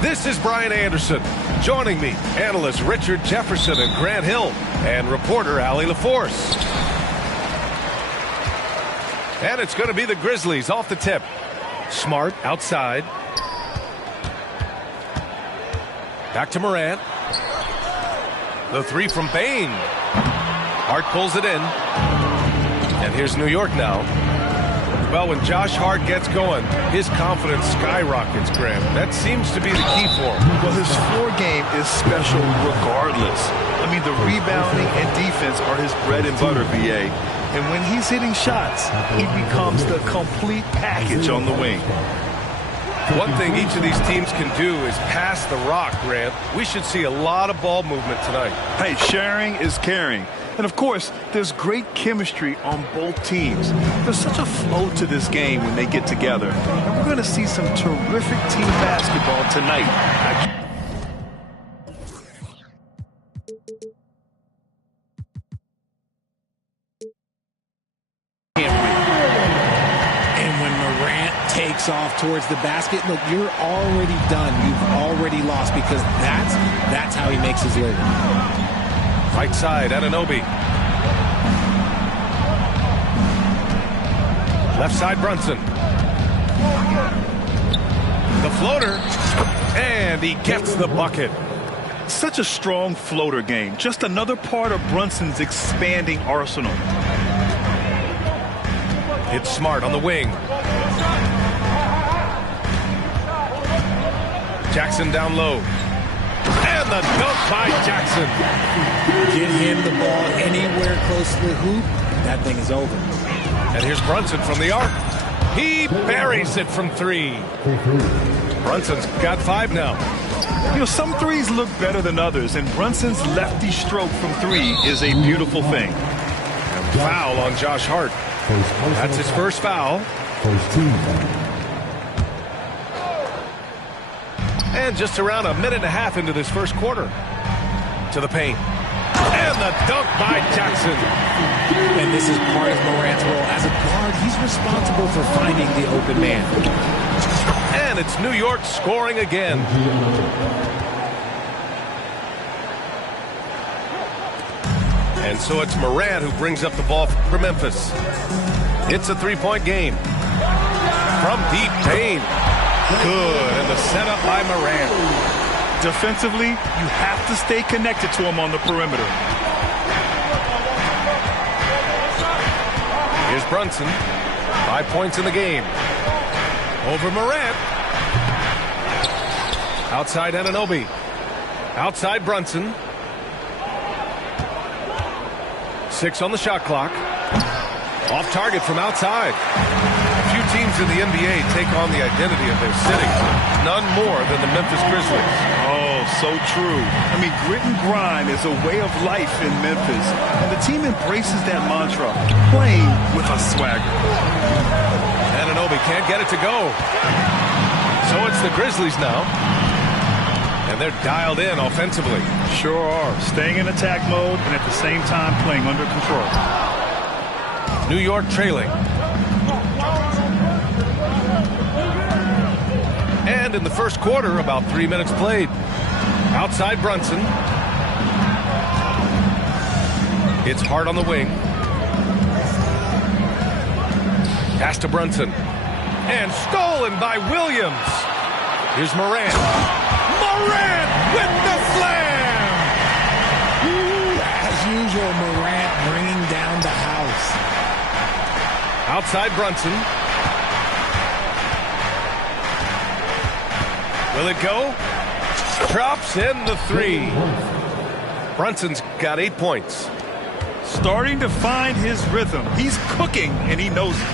This is Brian Anderson. Joining me, analysts Richard Jefferson and Grant Hill, and reporter Allie LaForce. And it's going to be the Grizzlies off the tip. Smart outside. Back to Morant. The three from Bane. Hart pulls it in. And here's New York now. Well, when Josh Hart gets going, his confidence skyrockets, Graham. That seems to be the key for him. Well, his floor game is special regardless. I mean, the rebounding and defense are his bread and butter, VA. And when he's hitting shots, he becomes the complete package on the wing. One thing each of these teams can do is pass the rock, Grant. We should see a lot of ball movement tonight. Hey, sharing is caring. And, of course, there's great chemistry on both teams. There's such a flow to this game when they get together. And we're going to see some terrific team basketball tonight. And when Morant takes off towards the basket, look, you're already done. You've already lost because that's how he makes his living. Right side, Anunoby. Left side, Brunson. The floater. And he gets the bucket. Such a strong floater game. Just another part of Brunson's expanding arsenal. It's Smart on the wing. Jackson down low. And the dunk by Jackson. Get him the ball anywhere close to the hoop, that thing is over. And here's Brunson from the arc. He buries it from three. Brunson's got 5 now. You know, some threes look better than others, and Brunson's lefty stroke from 3 is a beautiful thing. Foul on Josh Hart. That's his first foul. And just around a minute and a half into this first quarter. To the paint. And the dunk by Jackson. And this is part of Morant's role. As a guard, he's responsible for finding the open man. And it's New York scoring again. And so it's Morant who brings up the ball for Memphis. It's a three-point game. From deep, Bane. Good, and the setup by Morant. Defensively, you have to stay connected to him on the perimeter. Here's Brunson. 5 points in the game. Over Morant. Outside Anunoby. Outside Brunson. 6 on the shot clock. Off target from outside. Few teams in the NBA take on the identity of their city. None more than the Memphis Grizzlies. Oh, so true. I mean, grit and grind is a way of life in Memphis. And the team embraces that mantra, playing with a swagger. Anunoby can't get it to go. So it's the Grizzlies now. And they're dialed in offensively. Sure are. Staying in attack mode and at the same time playing under control. New York trailing. And in the first quarter, about 3 minutes played. Outside Brunson. It's Hart on the wing. Pass to Brunson. And stolen by Williams. Here's Morant. Morant with the slam! As usual, Morant bringing down the house. Outside Brunson. Will it go? Drops in the 3. Brunson's got 8 points. Starting to find his rhythm. He's cooking, and he knows it.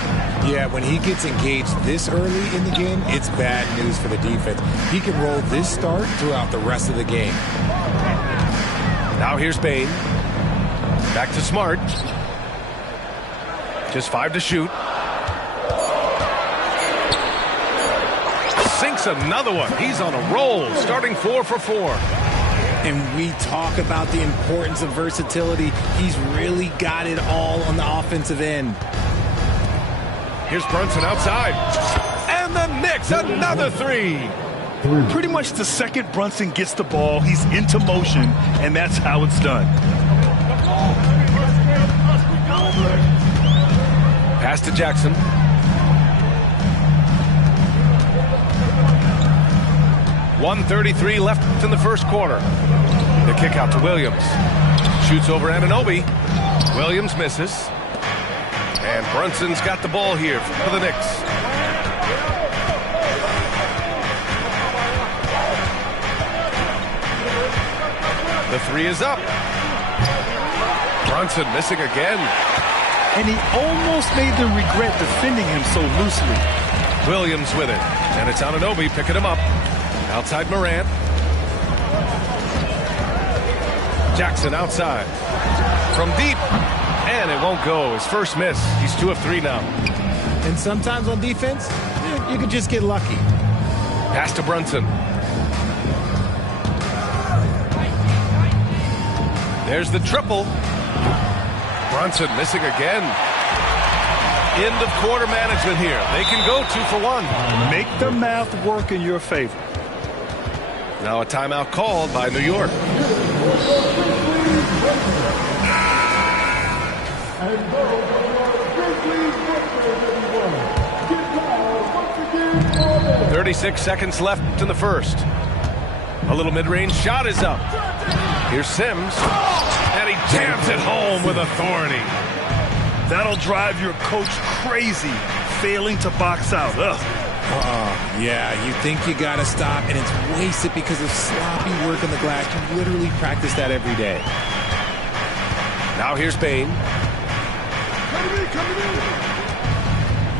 Yeah, when he gets engaged this early in the game, it's bad news for the defense. He can roll this start throughout the rest of the game. Now here's Bane. Back to Smart. Just 5 to shoot. Sinks another one. He's on a roll, starting 4 for 4. And we talk about the importance of versatility. He's really got it all on the offensive end. Here's Brunson outside. And the Knicks, another 3. Pretty much the second Brunson gets the ball, he's into motion, and that's how it's done. Pass to Jackson. .133 left in the first quarter. The kick out to Williams. Shoots over Anunoby. Williams misses. And Brunson's got the ball here for the Knicks. The three is up. Brunson missing again. And he almost made them regret defending him so loosely. Williams with it. And it's Anunoby picking him up. Outside Morant. Jackson outside. From deep. And it won't go. His first miss. He's 2 of 3 now. And sometimes on defense, you could just get lucky. Pass to Brunson. There's the triple. Brunson missing again. End of quarter management here. They can go 2 for 1. Make the math work in your favor. Now a timeout called by New York. .36 seconds left in the first. A little mid-range shot is up. Here's Sims. And he jams it home with authority. That'll drive your coach crazy, failing to box out. Yeah, you think you got to stop, and it's wasted because of sloppy work on the glass. You literally practice that every day. Now here's Bane.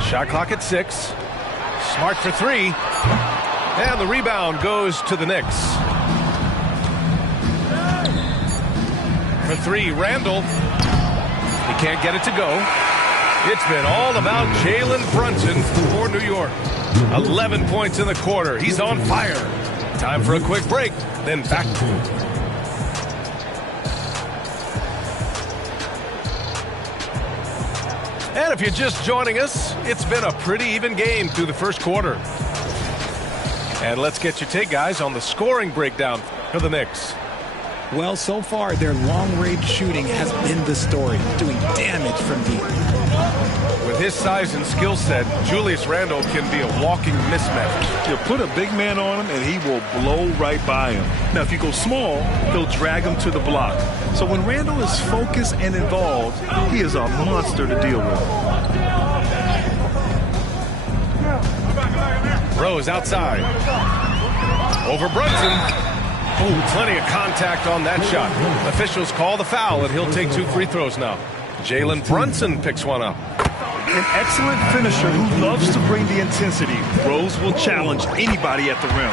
Shot clock at 6. Smart for 3. And the rebound goes to the Knicks. For 3, Randall. He can't get it to go. It's been all about Jalen Brunson for New York. 11 points in the quarter. He's on fire. Time for a quick break, then back to it. And if you're just joining us, it's been a pretty even game through the first quarter. And let's get your take, guys, on the scoring breakdown for the Knicks. Well, so far, their long-range shooting has been the story, doing damage from deep. With his size and skill set, Julius Randle can be a walking mismatch. You put a big man on him, and he will blow right by him. Now, if you go small, he'll drag him to the block. So when Randle is focused and involved, he is a monster to deal with. Rose outside. Over Brunson. Oh, plenty of contact on that shot. Officials call the foul, and he'll take 2 free throws now. Jalen Brunson picks one up. An excellent finisher who loves to bring the intensity. Rose will challenge anybody at the rim.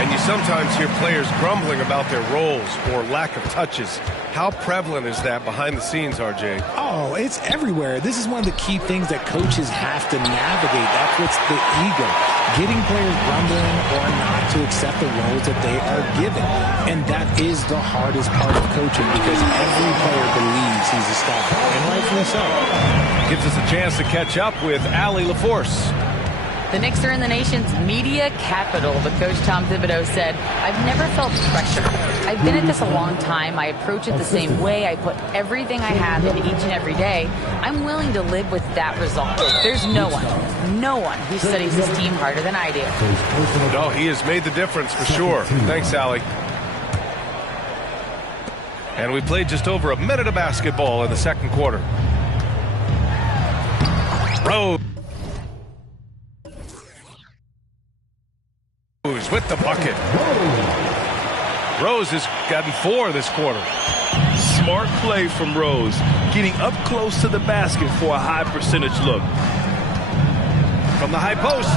And you sometimes hear players grumbling about their roles or lack of touches. How prevalent is that behind the scenes, RJ? Oh, it's everywhere. This is one of the key things that coaches have to navigate. That's what's the ego. Getting players grumbling or not to accept the roles that they are given. And that is the hardest part of coaching because every player believes he's a star, and rightfully so. Gives us a chance to catch up with Allie LaForce. The Knicks are in the nation's media capital, but Coach Tom Thibodeau said, I've never felt pressure. I've been at this a long time. I approach it the same way. I put everything I have into each and every day. I'm willing to live with that result. There's no one who studies his team harder than I do. No, he has made the difference for sure. Thanks, Allie. And we played just over a minute of basketball in the second quarter. Rose with the bucket. Rose has gotten 4 this quarter. Smart play from Rose, getting up close to the basket for a high percentage look. From the high post.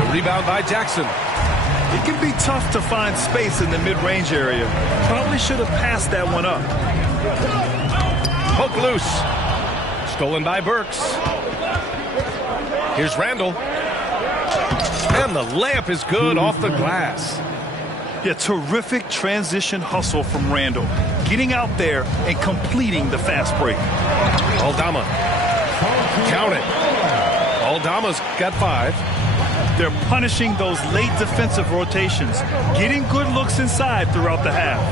The rebound by Jackson. It can be tough to find space in the mid-range area. Probably should have passed that one up. Poke loose. Stolen by Burks. Here's Randall. And the layup is good off the glass. Yeah, terrific transition hustle from Randall. Getting out there and completing the fast break. Aldama. Count it. Aldama's got 5. They're punishing those late defensive rotations, getting good looks inside throughout the half.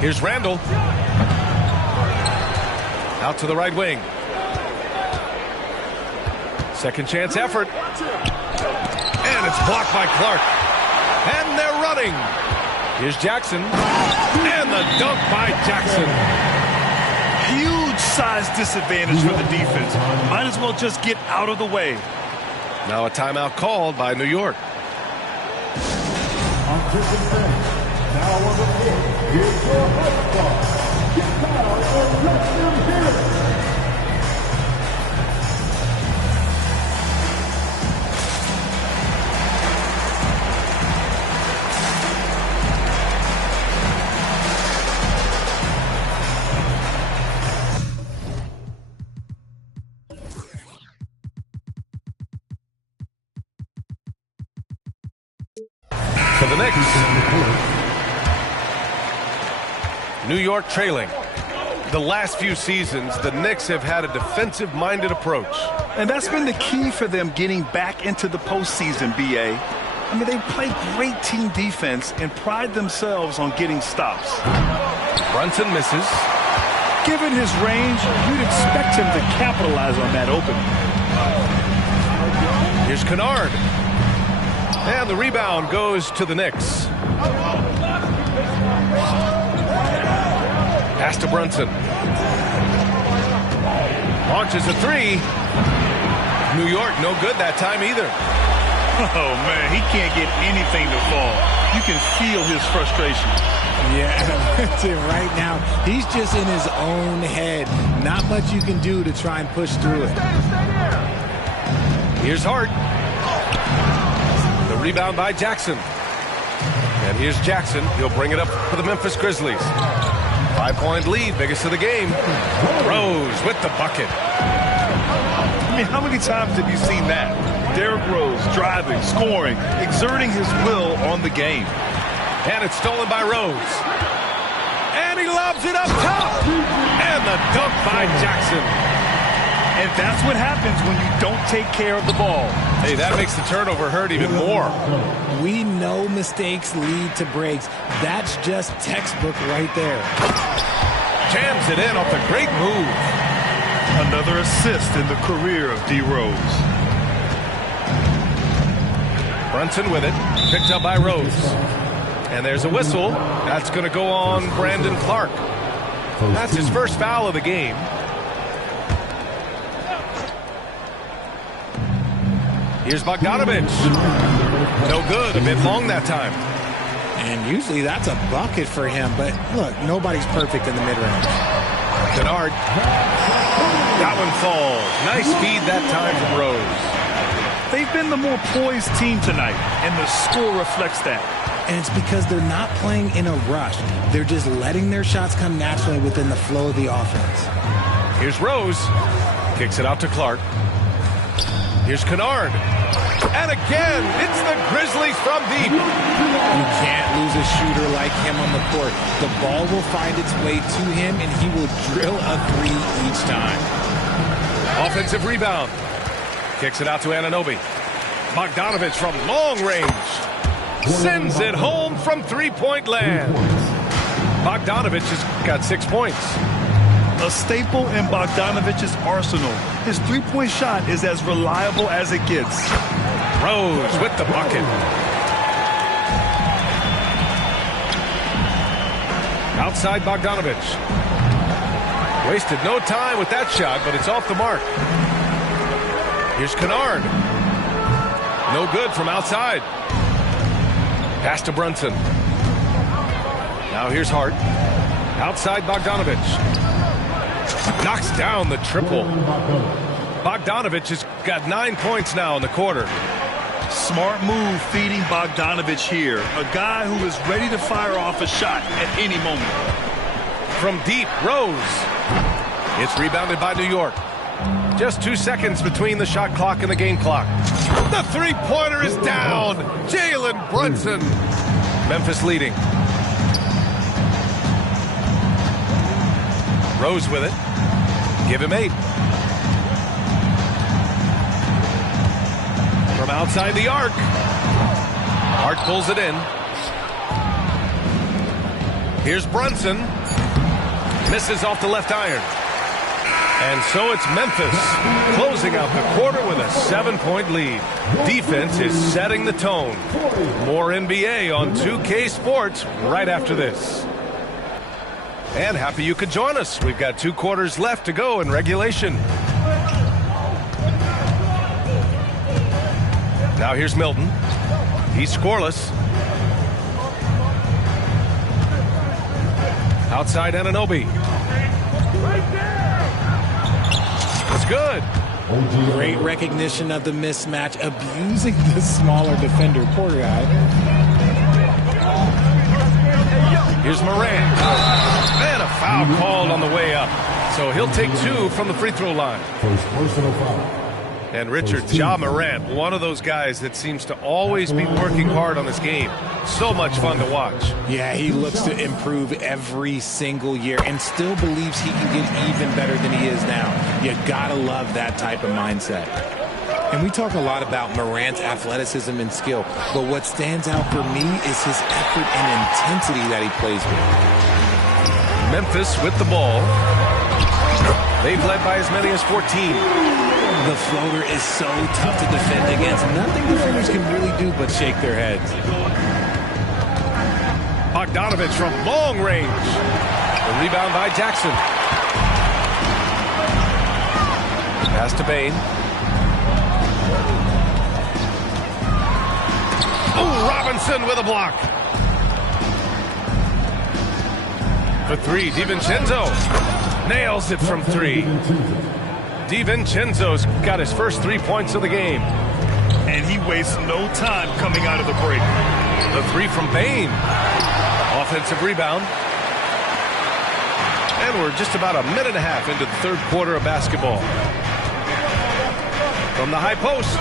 Here's Randall. Out to the right wing. Second chance effort. And it's blocked by Clark. And they're running. Here's Jackson. And the dunk by Jackson. Huge size disadvantage for the defense. Might as well just get out of the way. Now a timeout called by New York. Now on the court, here's your head start. Get down and let them hear it. For the Knicks. New York trailing. The last few seasons, the Knicks have had a defensive-minded approach. And that's been the key for them getting back into the postseason, B.A. I mean, they play great team defense and pride themselves on getting stops. Brunson misses. Given his range, you'd expect him to capitalize on that opening. Here's Kennard. And the rebound goes to the Knicks. Pass to Brunson. Launches a three. New York no good that time either. Oh, man, he can't get anything to fall. You can feel his frustration. Yeah, right now, he's just in his own head. Not much you can do to try and push through it. Here's Hart. The rebound by Jackson. And here's Jackson. He'll bring it up for the Memphis Grizzlies. 5-point lead, biggest of the game. Rose with the bucket. I mean, how many times have you seen that? Derrick Rose driving, scoring, exerting his will on the game. And it's stolen by Rose. And he lobs it up top. And the dunk by Jackson. And that's what happens when you don't take care of the ball. Hey, that makes the turnover hurt even more. We know mistakes lead to breaks. That's just textbook right there. Jams it in off the great move. Another assist in the career of D. Rose. Brunson with it. Picked up by Rose. And there's a whistle. That's going to go on Brandon Clark. That's his first foul of the game. Here's Bogdanovich. No good. A bit long that time. And usually that's a bucket for him. But look, nobody's perfect in the mid-range. Kennard. That one falls. Nice feed that time from Rose. They've been the more poised team tonight, and the score reflects that. And it's because they're not playing in a rush. They're just letting their shots come naturally within the flow of the offense. Here's Rose. Kicks it out to Clark. Here's Kennard. And again, it's the Grizzlies from deep. You can't lose a shooter like him on the court. The ball will find its way to him, and he will drill a three each time. Offensive rebound. Kicks it out to Anunoby. Bogdanovich from long range. Sends it home from three-point land. Bogdanovich has got 6 points. A staple in Bogdanovich's arsenal. His three-point shot is as reliable as it gets. Rose with the bucket. Outside Bogdanovich. Wasted no time with that shot, but it's off the mark. Here's Kennard. No good from outside. Pass to Brunson. Now here's Hart. Outside Bogdanovich. Knocks down the triple. Bogdanovich has got 9 points now in the quarter. Smart move feeding Bogdanovich here. A guy who is ready to fire off a shot at any moment. From deep, Rose. It's rebounded by New York. Just 2 seconds between the shot clock and the game clock. The three-pointer is down. Jalen Brunson. Memphis leading. Rose with it. Give him 8. from outside the arc. Hart pulls it in. Here's Brunson. Misses off the left iron. And so it's Memphis closing out the quarter with a 7-point lead. Defense is setting the tone. More NBA on 2K Sports right after this. And happy you could join us. We've got 2 quarters left to go in regulation. Now here's Milton. He's scoreless. Outside Anunoby. It's good. Great recognition of the mismatch, abusing the smaller defender, poor guy. Here's Morant. And a foul called on the way up. So he'll take 2 from the free throw line. First personal foul. And Richard, Ja Morant, one of those guys that seems to always be working hard on his game. So much fun to watch. Yeah, he looks to improve every single year and still believes he can get even better than he is now. You gotta love that type of mindset. And we talk a lot about Morant's athleticism and skill, but what stands out for me is his effort and intensity that he plays with. Memphis with the ball. They've led by as many as 14. The floater is so tough to defend against. Nothing defenders can really do but shake their heads. Bogdanovich from long range. The rebound by Jackson. Pass to Bane. Oh, Robinson with a block. For 3, DiVincenzo. Nails it from 3. DiVincenzo's got his first 3 points of the game. And he wastes no time coming out of the break. The 3 from Bane. Offensive rebound. And we're just about a minute and a half into the 3rd quarter of basketball. From the high post.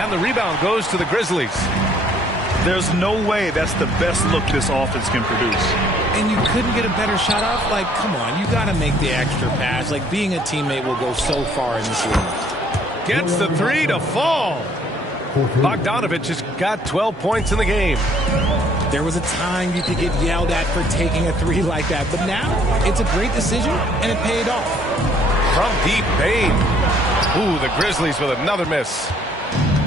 And the rebound goes to the Grizzlies. There's no way that's the best look this offense can produce. And you couldn't get a better shot off? Like, come on, you got to make the extra pass. Like, being a teammate will go so far in this league. Gets the 3 to fall. Bogdanovich has got 12 points in the game. There was a time you could get yelled at for taking a 3 like that, but now it's a great decision, and it paid off. From deep, Bane. Ooh, the Grizzlies with another miss.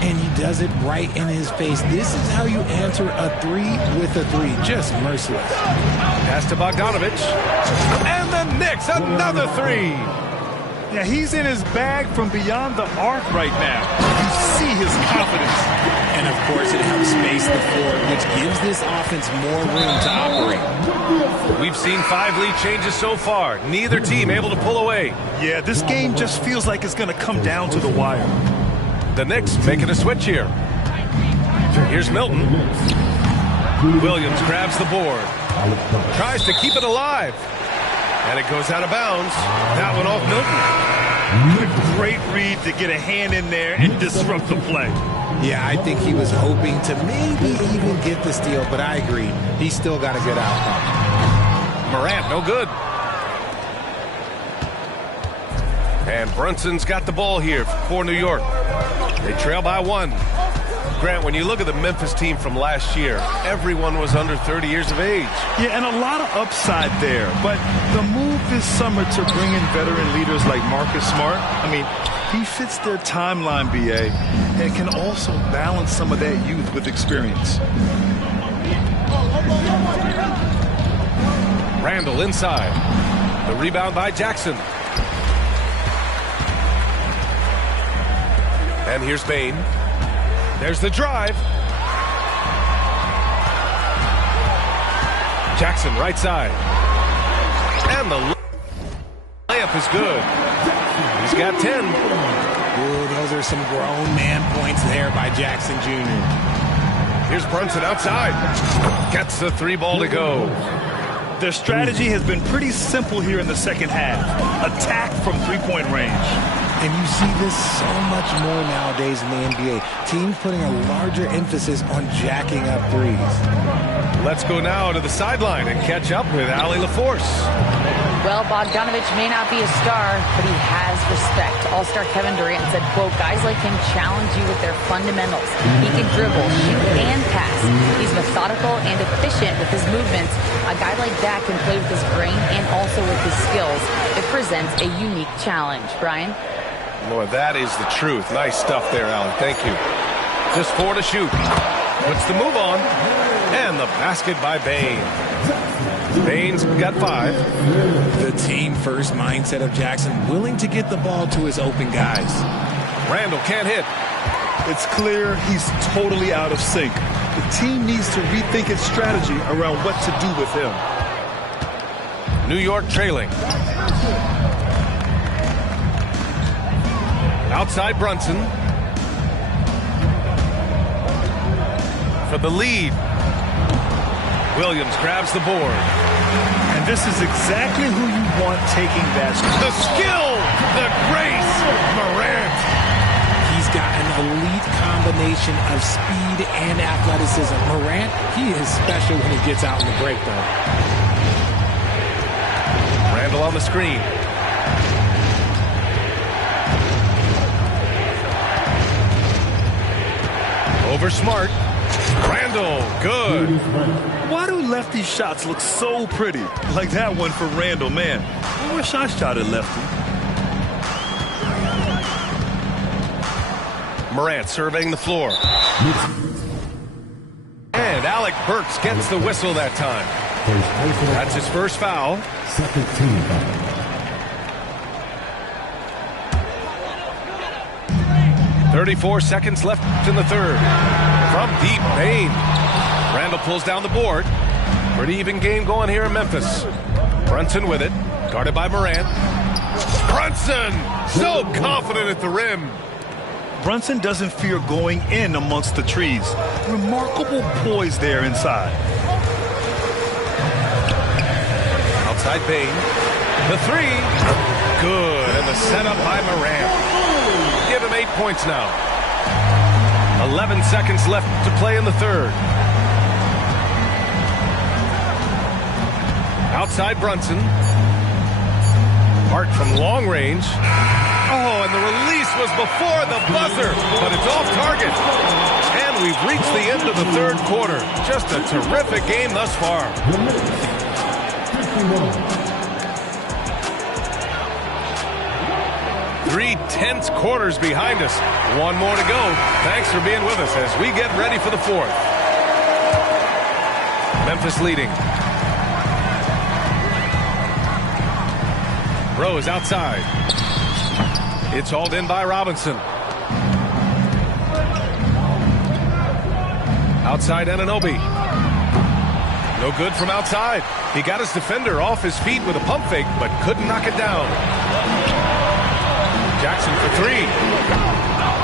And he does it right in his face. This is how you answer a 3 with a 3. Just merciless. Pass to Bogdanovich. And the Knicks, another 3. Yeah, he's in his bag from beyond the arc right now. You see his confidence. And, of course, it helps space the floor, which gives this offense more room to operate. We've seen 5 lead changes so far. Neither team able to pull away. Yeah, this game just feels like it's going to come down to the wire. The Knicks making a switch here. Here's Milton. Williams grabs the board. Tries to keep it alive. And it goes out of bounds. That one off Milton. A great read to get a hand in there and disrupt the play. Yeah, I think he was hoping to maybe even get the steal, but I agree. He still got a good outcome. Morant, no good. And Brunson's got the ball here for New York. They trail by 1. Grant, when you look at the Memphis team from last year, everyone was under 30 years of age. Yeah, and a lot of upside there. But the move this summer to bring in veteran leaders like Marcus Smart, I mean, he fits their timeline, BA, and can also balance some of that youth with experience. Randall inside. The rebound by Jackson. And here's Bane. There's the drive. Jackson right side. And the layup is good. He's got 10. Ooh, those are some grown man points there by Jackson Jr. Here's Brunson outside. Gets the 3 ball to go. Their strategy has been pretty simple here in the second half. Attack from 3-point range. And you see this so much more nowadays in the NBA. Teams putting a larger emphasis on jacking up 3s. Let's go now to the sideline and catch up with Allie LaForce. Well, Bogdanovich may not be a star, but he has respect. All-star Kevin Durant said, quote, guys like him challenge you with their fundamentals. He can dribble, shoot, and pass. He's methodical and efficient with his movements. A guy like that can play with his brain and also with his skills. It presents a unique challenge. Brian? Boy, that is the truth. Nice stuff there, Alan. Thank you. Just 4 to shoot. Puts the move on. And the basket by Bane. Bane's got 5. The team-first mindset of Jackson, willing to get the ball to his open guys. Randall can't hit. It's clear he's totally out of sync. The team needs to rethink its strategy around what to do with him. New York trailing. Outside Brunson. For the lead. Williams grabs the board. And this is exactly who you want taking that. The skill, the grace, Morant. He's got an elite combination of speed and athleticism. Morant, he is special when he gets out in the break, though. Randall on the screen. Over Smart. Randall, good. Why do lefty shots look so pretty? Like that one for Randall, man. I wish I shot at lefty. Morant surveying the floor. And Alec Burks gets the whistle that time. That's his first foul. Second team foul. 34 seconds left in the third. From deep, Bane. Randall pulls down the board. Pretty even game going here in Memphis. Brunson with it. Guarded by Morant. Brunson! So confident at the rim. Brunson doesn't fear going in amongst the trees. Remarkable poise there inside. Outside Bane. The 3. Good. And the setup by Morant. Give him 8 points now. 11 seconds left to play in the third. Outside Brunson. Hart from long range. Oh, and the release was before the buzzer, but it's off target. And we've reached the end of the third quarter. Just a terrific game thus far. 3 tense quarters behind us. One more to go. Thanks for being with us as we get ready for the fourth. Memphis leading. Rose outside. It's hauled in by Robinson. Outside Anunoby. No good from outside. He got his defender off his feet with a pump fake, but couldn't knock it down. Jackson for 3.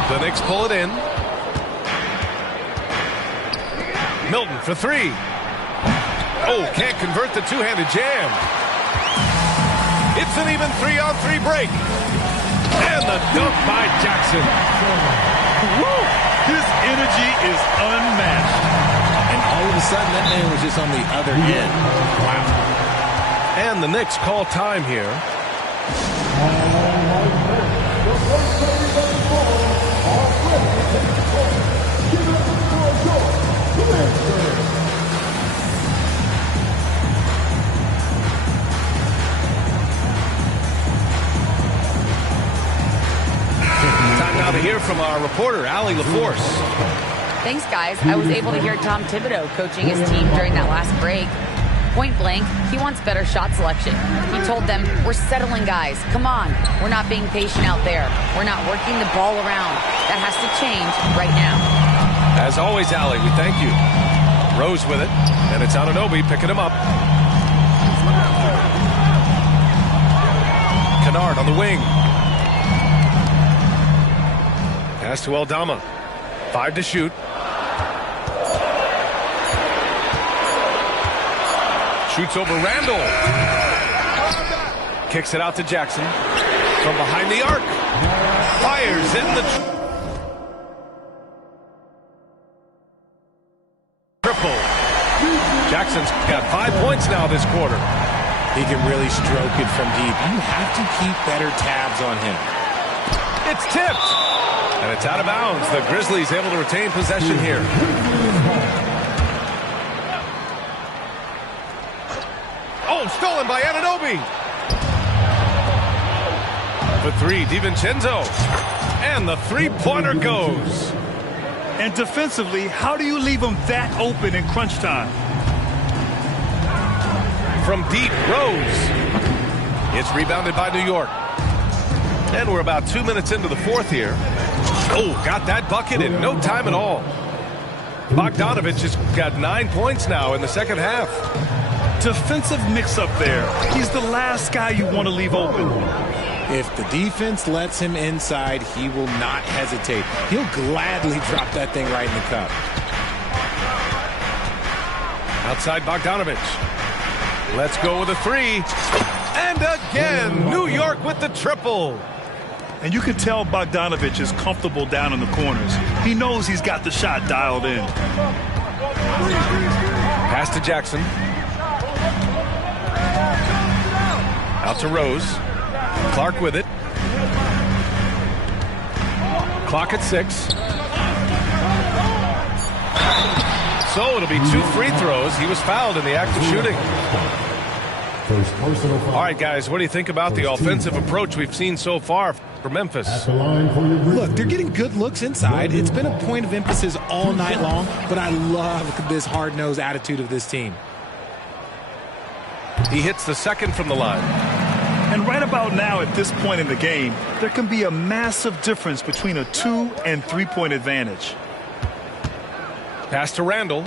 The Knicks pull it in. Milton for 3. Oh, can't convert the two-handed jam. It's an even 3-on-3 break. And the dunk by Jackson. Woo! His energy is unmatched. And all of a sudden, that man was just on the other end. Wow. And the Knicks call time here. Time now to hear from our reporter, Allie LaForce. Thanks, guys. I was able to hear Tom Thibodeau coaching his team during that last break. Point blank, he wants better shot selection. He told them, we're settling, guys. Come on. We're not being patient out there. We're not working the ball around. That has to change right now. As always, Allie, we thank you. Rose with it, and it's Anunoby picking him up. Kennard on the wing. Pass to Aldama. 5 to shoot. Shoots over Randall. Kicks it out to Jackson. From behind the arc. Fires in the triple. Jackson's got 5 points now this quarter. He can really stroke it from deep. You have to keep better tabs on him. It's tipped. And it's out of bounds. The Grizzlies able to retain possession here. Oh, stolen by Anunoby. For three, DiVincenzo. And the three-pointer goes. And defensively, how do you leave them that open in crunch time? From deep, Rose. It's rebounded by New York. And we're about 2 minutes into the fourth here. Oh, got that bucket in no time at all. Bogdanovich has got 9 points now in the second half. Defensive mix-up there. He's the last guy you want to leave open. If the defense lets him inside, he will not hesitate. He'll gladly drop that thing right in the cup. Outside Bogdanovich. Let's go with a three. And again, New York with the triple. And you can tell Bogdanovich is comfortable down in the corners. He knows he's got the shot dialed in. Pass to Jackson. Out to Rose. Clark with it. Clock at 6. So it'll be 2 free throws. He was fouled in the act of shooting. All right, guys, what do you think about the offensive approach we've seen so far for Memphis? Look, they're getting good looks inside. It's been a point of emphasis all night long, but I love this hard-nosed attitude of this team. He hits the second from the line. And right about now, at this point in the game, there can be a massive difference between a 2- and 3-point advantage. Pass to Randall.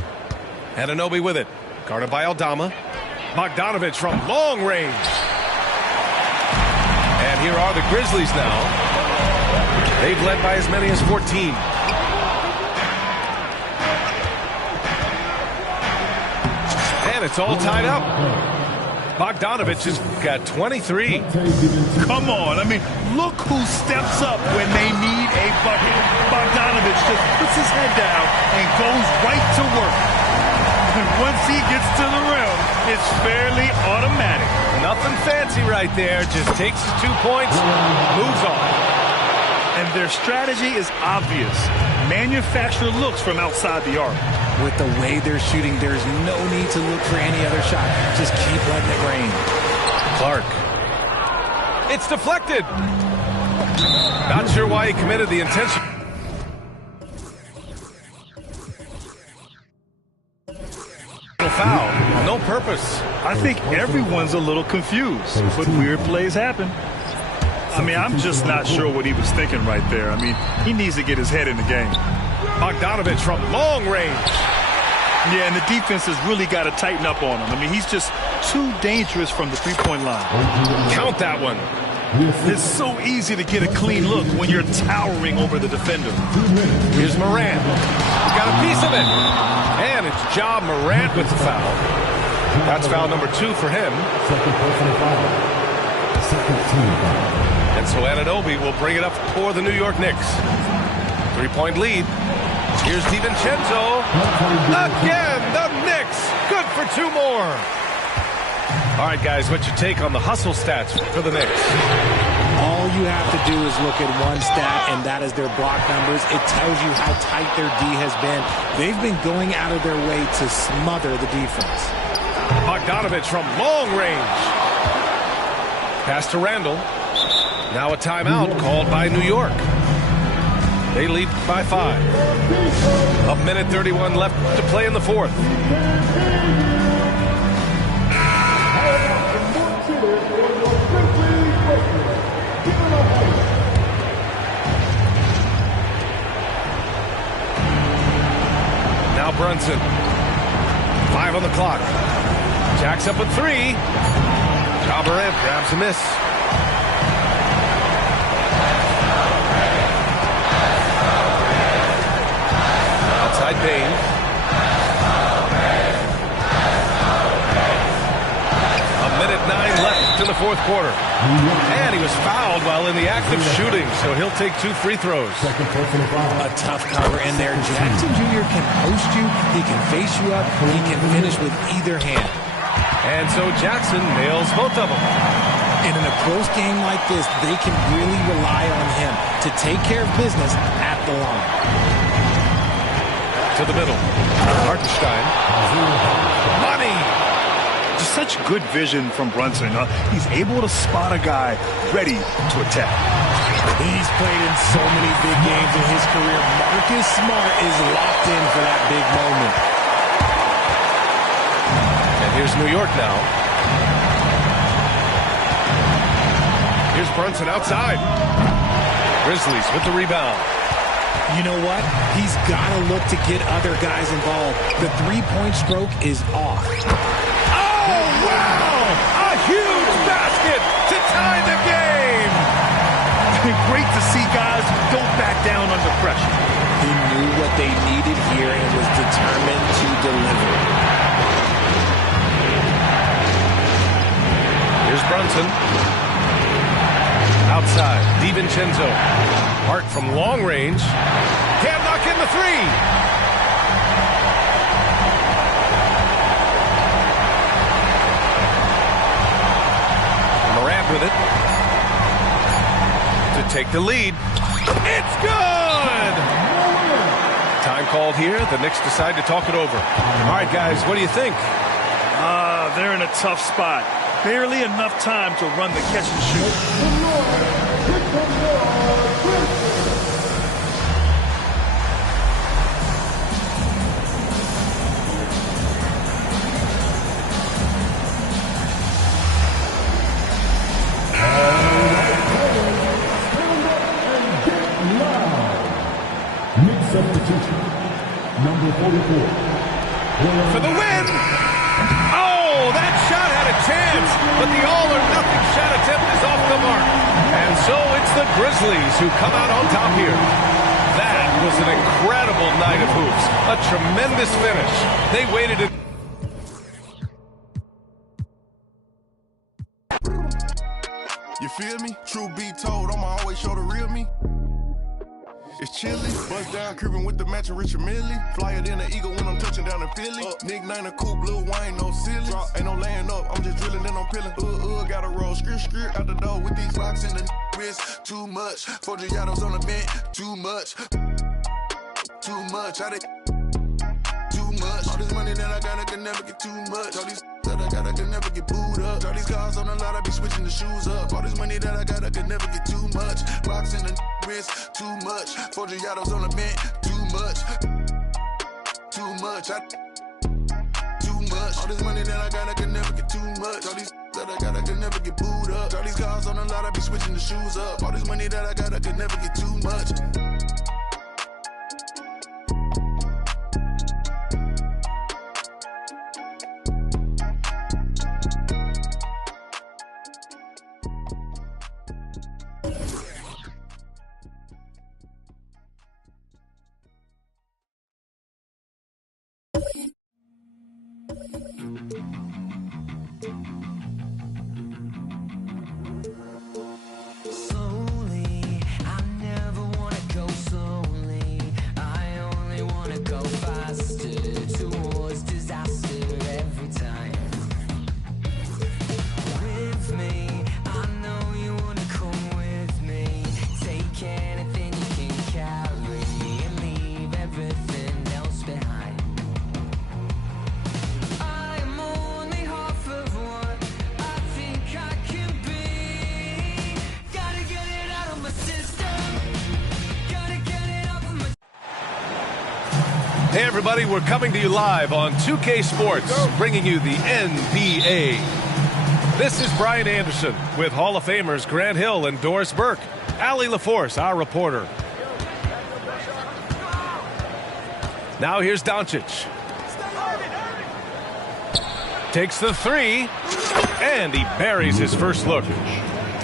Anunoby with it. Guarded by Aldama. Bogdanovich from long range. And here are the Grizzlies now. They've led by as many as 14. And it's all tied up. Bogdanovich has got 23. Come on. I mean, look who steps up when they need a bucket. Bogdanovich just puts his head down and goes right to work. And once he gets to the rim, it's fairly automatic. Nothing fancy right there. Just takes his 2 points, moves on. And their strategy is obvious. Manufacture looks from outside the arc. With the way they're shooting, there's no need to look for any other shot. Just keep letting it rain. Clark. It's deflected. Not sure why he committed the intention. Foul. No purpose. I think everyone's a little confused, but weird plays happen. I mean, I'm just not sure what he was thinking right there. I mean, he needs to get his head in the game. Bogdanovich from long range. Yeah, and the defense has really got to tighten up on him. I mean, he's just too dangerous from the three-point line. Count that one. It's so easy to get a clean look when you're towering over the defender. Here's Morant. Got a piece of it. And it's Ja Morant with the foul. That's foul number 2 for him. And so Anunoby will bring it up for the New York Knicks. 3-point lead. Here's DiVincenzo. Again, the Knicks. Good for 2 more. All right, guys, what's your take on the hustle stats for the Knicks? All you have to do is look at one stat, and that is their block numbers. It tells you how tight their D has been. They've been going out of their way to smother the defense. Bogdanovich from long range. Pass to Randall. Now a timeout called by New York. They lead by 5. A minute 31 left to play in the fourth. Now Brunson. 5 on the clock. Jacks up with 3. Ja Morant grabs a miss. Outside Bane. A minute 9 left in the fourth quarter. And he was fouled while in the act of shooting, so he'll take 2 free throws. A tough cover in there. Jackson Jr. can post you. He can face you up. He can finish with either hand. And so Jackson nails both of them. And in a close game like this, they can really rely on him to take care of business at the line. To the middle. Hartenstein. Money! Just such good vision from Brunson. He's able to spot a guy ready to attack. He's played in so many big games in his career. Marcus Smart is locked in for that big moment. And here's New York now. Here's Brunson outside. Grizzlies with the rebound. You know what? He's got to look to get other guys involved. The three-point stroke is off. Oh, wow! A huge basket to tie the game! Great to see guys who don't back down under pressure. He knew what they needed here and was determined to deliver. Here's Brunson. Outside, DiVincenzo. Hart from long range. Can't knock in the three. Morant with it. To take the lead. It's good! Time called here. The Knicks decide to talk it over. All right, guys, what do you think? They're in a tough spot. Barely enough time to run the catch and shoot. Substitution, number 44. For the win! Oh, that shot had a chance, but the all-or-nothing shot attempt is off the mark. And so it's the Grizzlies who come out on top here. That was an incredible night of hoops. A tremendous finish. They waited it. You feel me? True be told, I'ma always show the real me. It's chilly, bust down, creeping with the matching Richard Millie. Flyer than an eagle when I'm touching down in Philly. Nick Nine a coupe, Lil Wayne, no silly. Ain't no laying up, I'm just drilling and I'm peeling. Gotta roll, skirt out the door with these rocks in the wrist. Too much, 4 Giottos on the bench. Too much, I did too much. All this money that I got, I can never get too much. All these that I got, I can never get booed up. All these cars on the lot, I be switching the shoes up. All this money that I got, I can never get too much. Rocks in the wrist, too much. 4 Giottos on the bench, too much, too much. All this money that I got, I can never get too much. All these that I got, I can never get booed up. All these cars on the lot, I be switching the shoes up. All this money that I got, I can never get too much. Hey everybody, we're coming to you live on 2K Sports, bringing you the NBA. This is Brian Anderson with Hall of Famers Grant Hill and Doris Burke. Allie LaForce, our reporter. Now here's Doncic. Takes the three, and he buries his first look.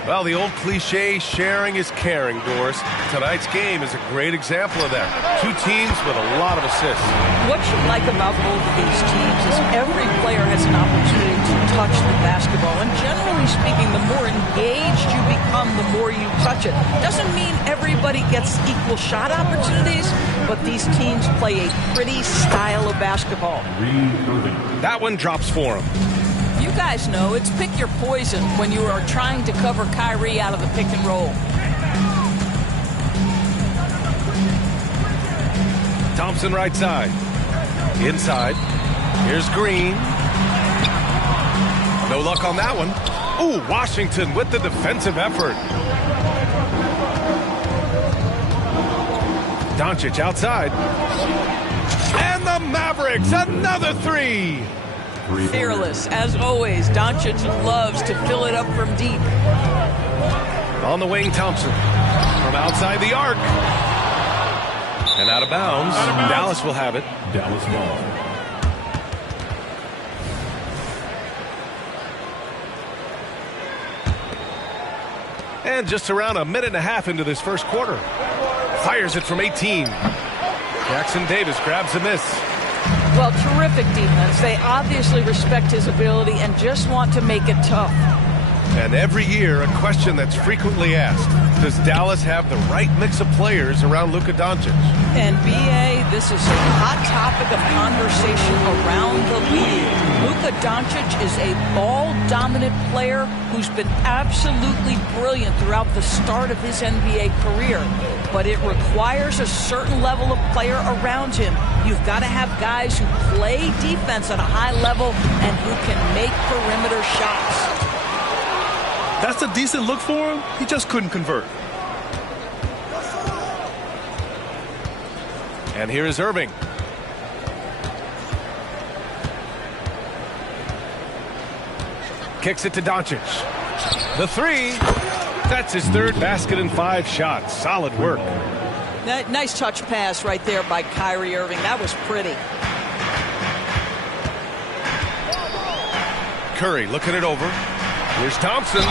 Well, the old cliche, sharing is caring, Doris. Tonight's game is a great example of that. Two teams with a lot of assists. What you like about both of these teams is every player has an opportunity to touch the basketball. And generally speaking, the more engaged you become, the more you touch it. Doesn't mean everybody gets equal shot opportunities, but these teams play a pretty style of basketball. That one drops for him. You guys know it's pick your poison when you are trying to cover Kyrie out of the pick and roll. Thompson right side. Inside. Here's Green. No luck on that one. Ooh, Washington with the defensive effort. Doncic outside. And the Mavericks, another three. Fearless, as always. Doncic loves to fill it up from deep. On the wing, Thompson. From outside the arc. And out of bounds. Dallas will have it. Dallas ball. And just around a minute and a half into this first quarter. Fires it from 18. Jackson Davis grabs a miss. Well, terrific defense. They obviously respect his ability and just want to make it tough. And every year, a question that's frequently asked. Does Dallas have the right mix of players around Luka Doncic? And B.A., this is a hot topic of conversation around the league. Luka Doncic is a ball-dominant player who's been absolutely brilliant throughout the start of his NBA career. But it requires a certain level of player around him. You've got to have guys who play defense at a high level and who can make perimeter shots. That's a decent look for him. He just couldn't convert. And here is Irving. Kicks it to Doncic. The three. That's his third basket in 5 shots. Solid work. That nice touch pass right there by Kyrie Irving. That was pretty. Curry looking it over. Here's Thompson.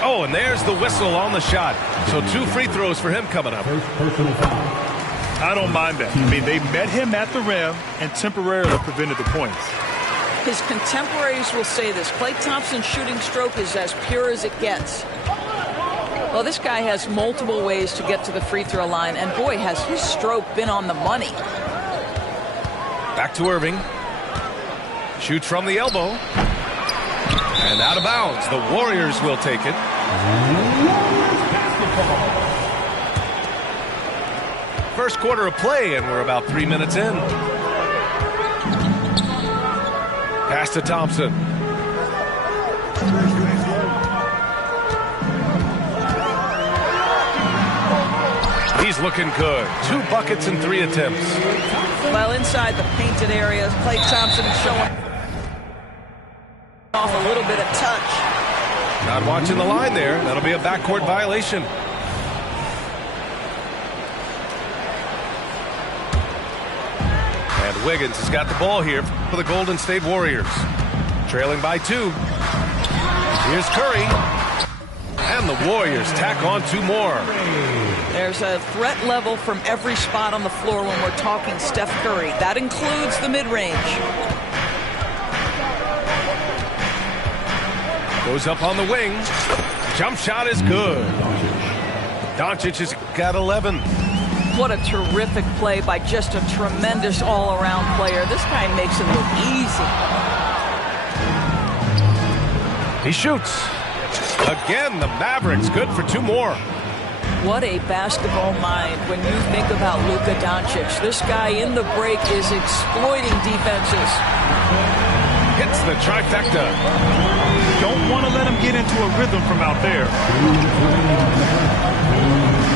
Oh, and there's the whistle on the shot. So 2 free throws for him coming up. First personal foul. I don't mind that. I mean, they met him at the rim and temporarily prevented the points. His contemporaries will say this. Klay Thompson's shooting stroke is as pure as it gets. Well, this guy has multiple ways to get to the free throw line, and boy, has his stroke been on the money. Back to Irving. Shoots from the elbow. And out of bounds. The Warriors will take it. First quarter of play, and we're about 3 minutes in. Pass to Thompson. He's looking good. 2 buckets and 3 attempts. Well, inside the painted area, Klay Thompson is showing off a little bit of touch. Not watching the line there. That'll be a backcourt violation. And Wiggins has got the ball here for the Golden State Warriors. Trailing by 2. Here's Curry. And the Warriors tack on 2 more. There's a threat level from every spot on the floor when we're talking Steph Curry. That includes the mid-range. Goes up on the wing. Jump shot is good. Doncic has got 11. What a terrific play by just a tremendous all-around player. This guy makes it look easy. He shoots. Again, the Mavericks good for 2 more. What a basketball mind when you think about Luka Doncic. This guy in the break is exploiting defenses. Hits the trifecta. Don't want to let him get into a rhythm from out there.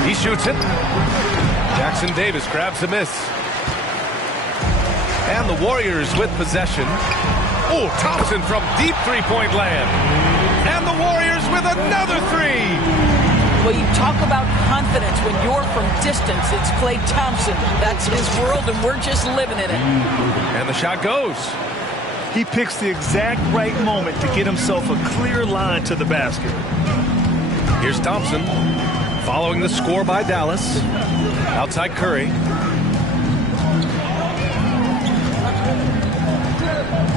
He shoots it. Jackson Davis grabs the miss. And the Warriors with possession. Oh, Thompson from deep 3-point land. And the Warriors with another 3. Well, you talk about confidence when you're from distance. It's Klay Thompson. That's his world, and we're just living in it. And the shot goes. He picks the exact right moment to get himself a clear line to the basket. Here's Thompson. Following the score by Dallas. Outside Curry.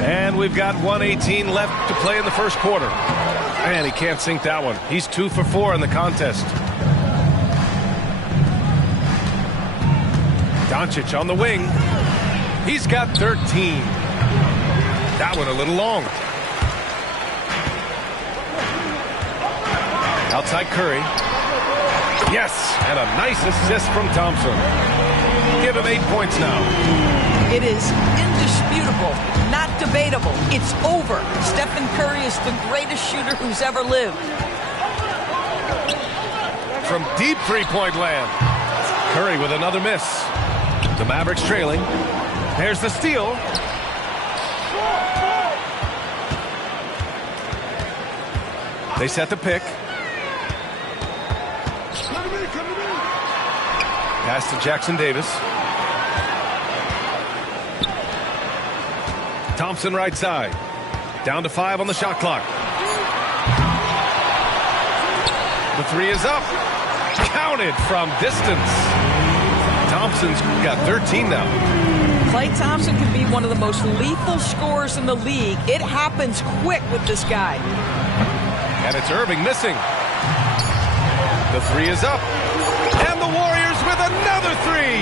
And we've got 1:18 left to play in the first quarter. And he can't sink that one. He's 2 for 4 in the contest. Doncic on the wing. He's got 13. That one a little long. Outside Curry. Yes, and a nice assist from Thompson. Give him 8 points now. It is indisputable, not debatable. It's over. Stephen Curry is the greatest shooter who's ever lived. From deep three-point land. Curry with another miss. The Mavericks trailing. There's the steal. They set the pick. Pass to Jackson Davis. Thompson right side. Down to 5 on the shot clock. The three is up. Counted from distance. Thompson's got 13 now. Klay Thompson can be one of the most lethal scorers in the league. It happens quick with this guy. And it's Irving missing. The three is up. And the Warriors with another three.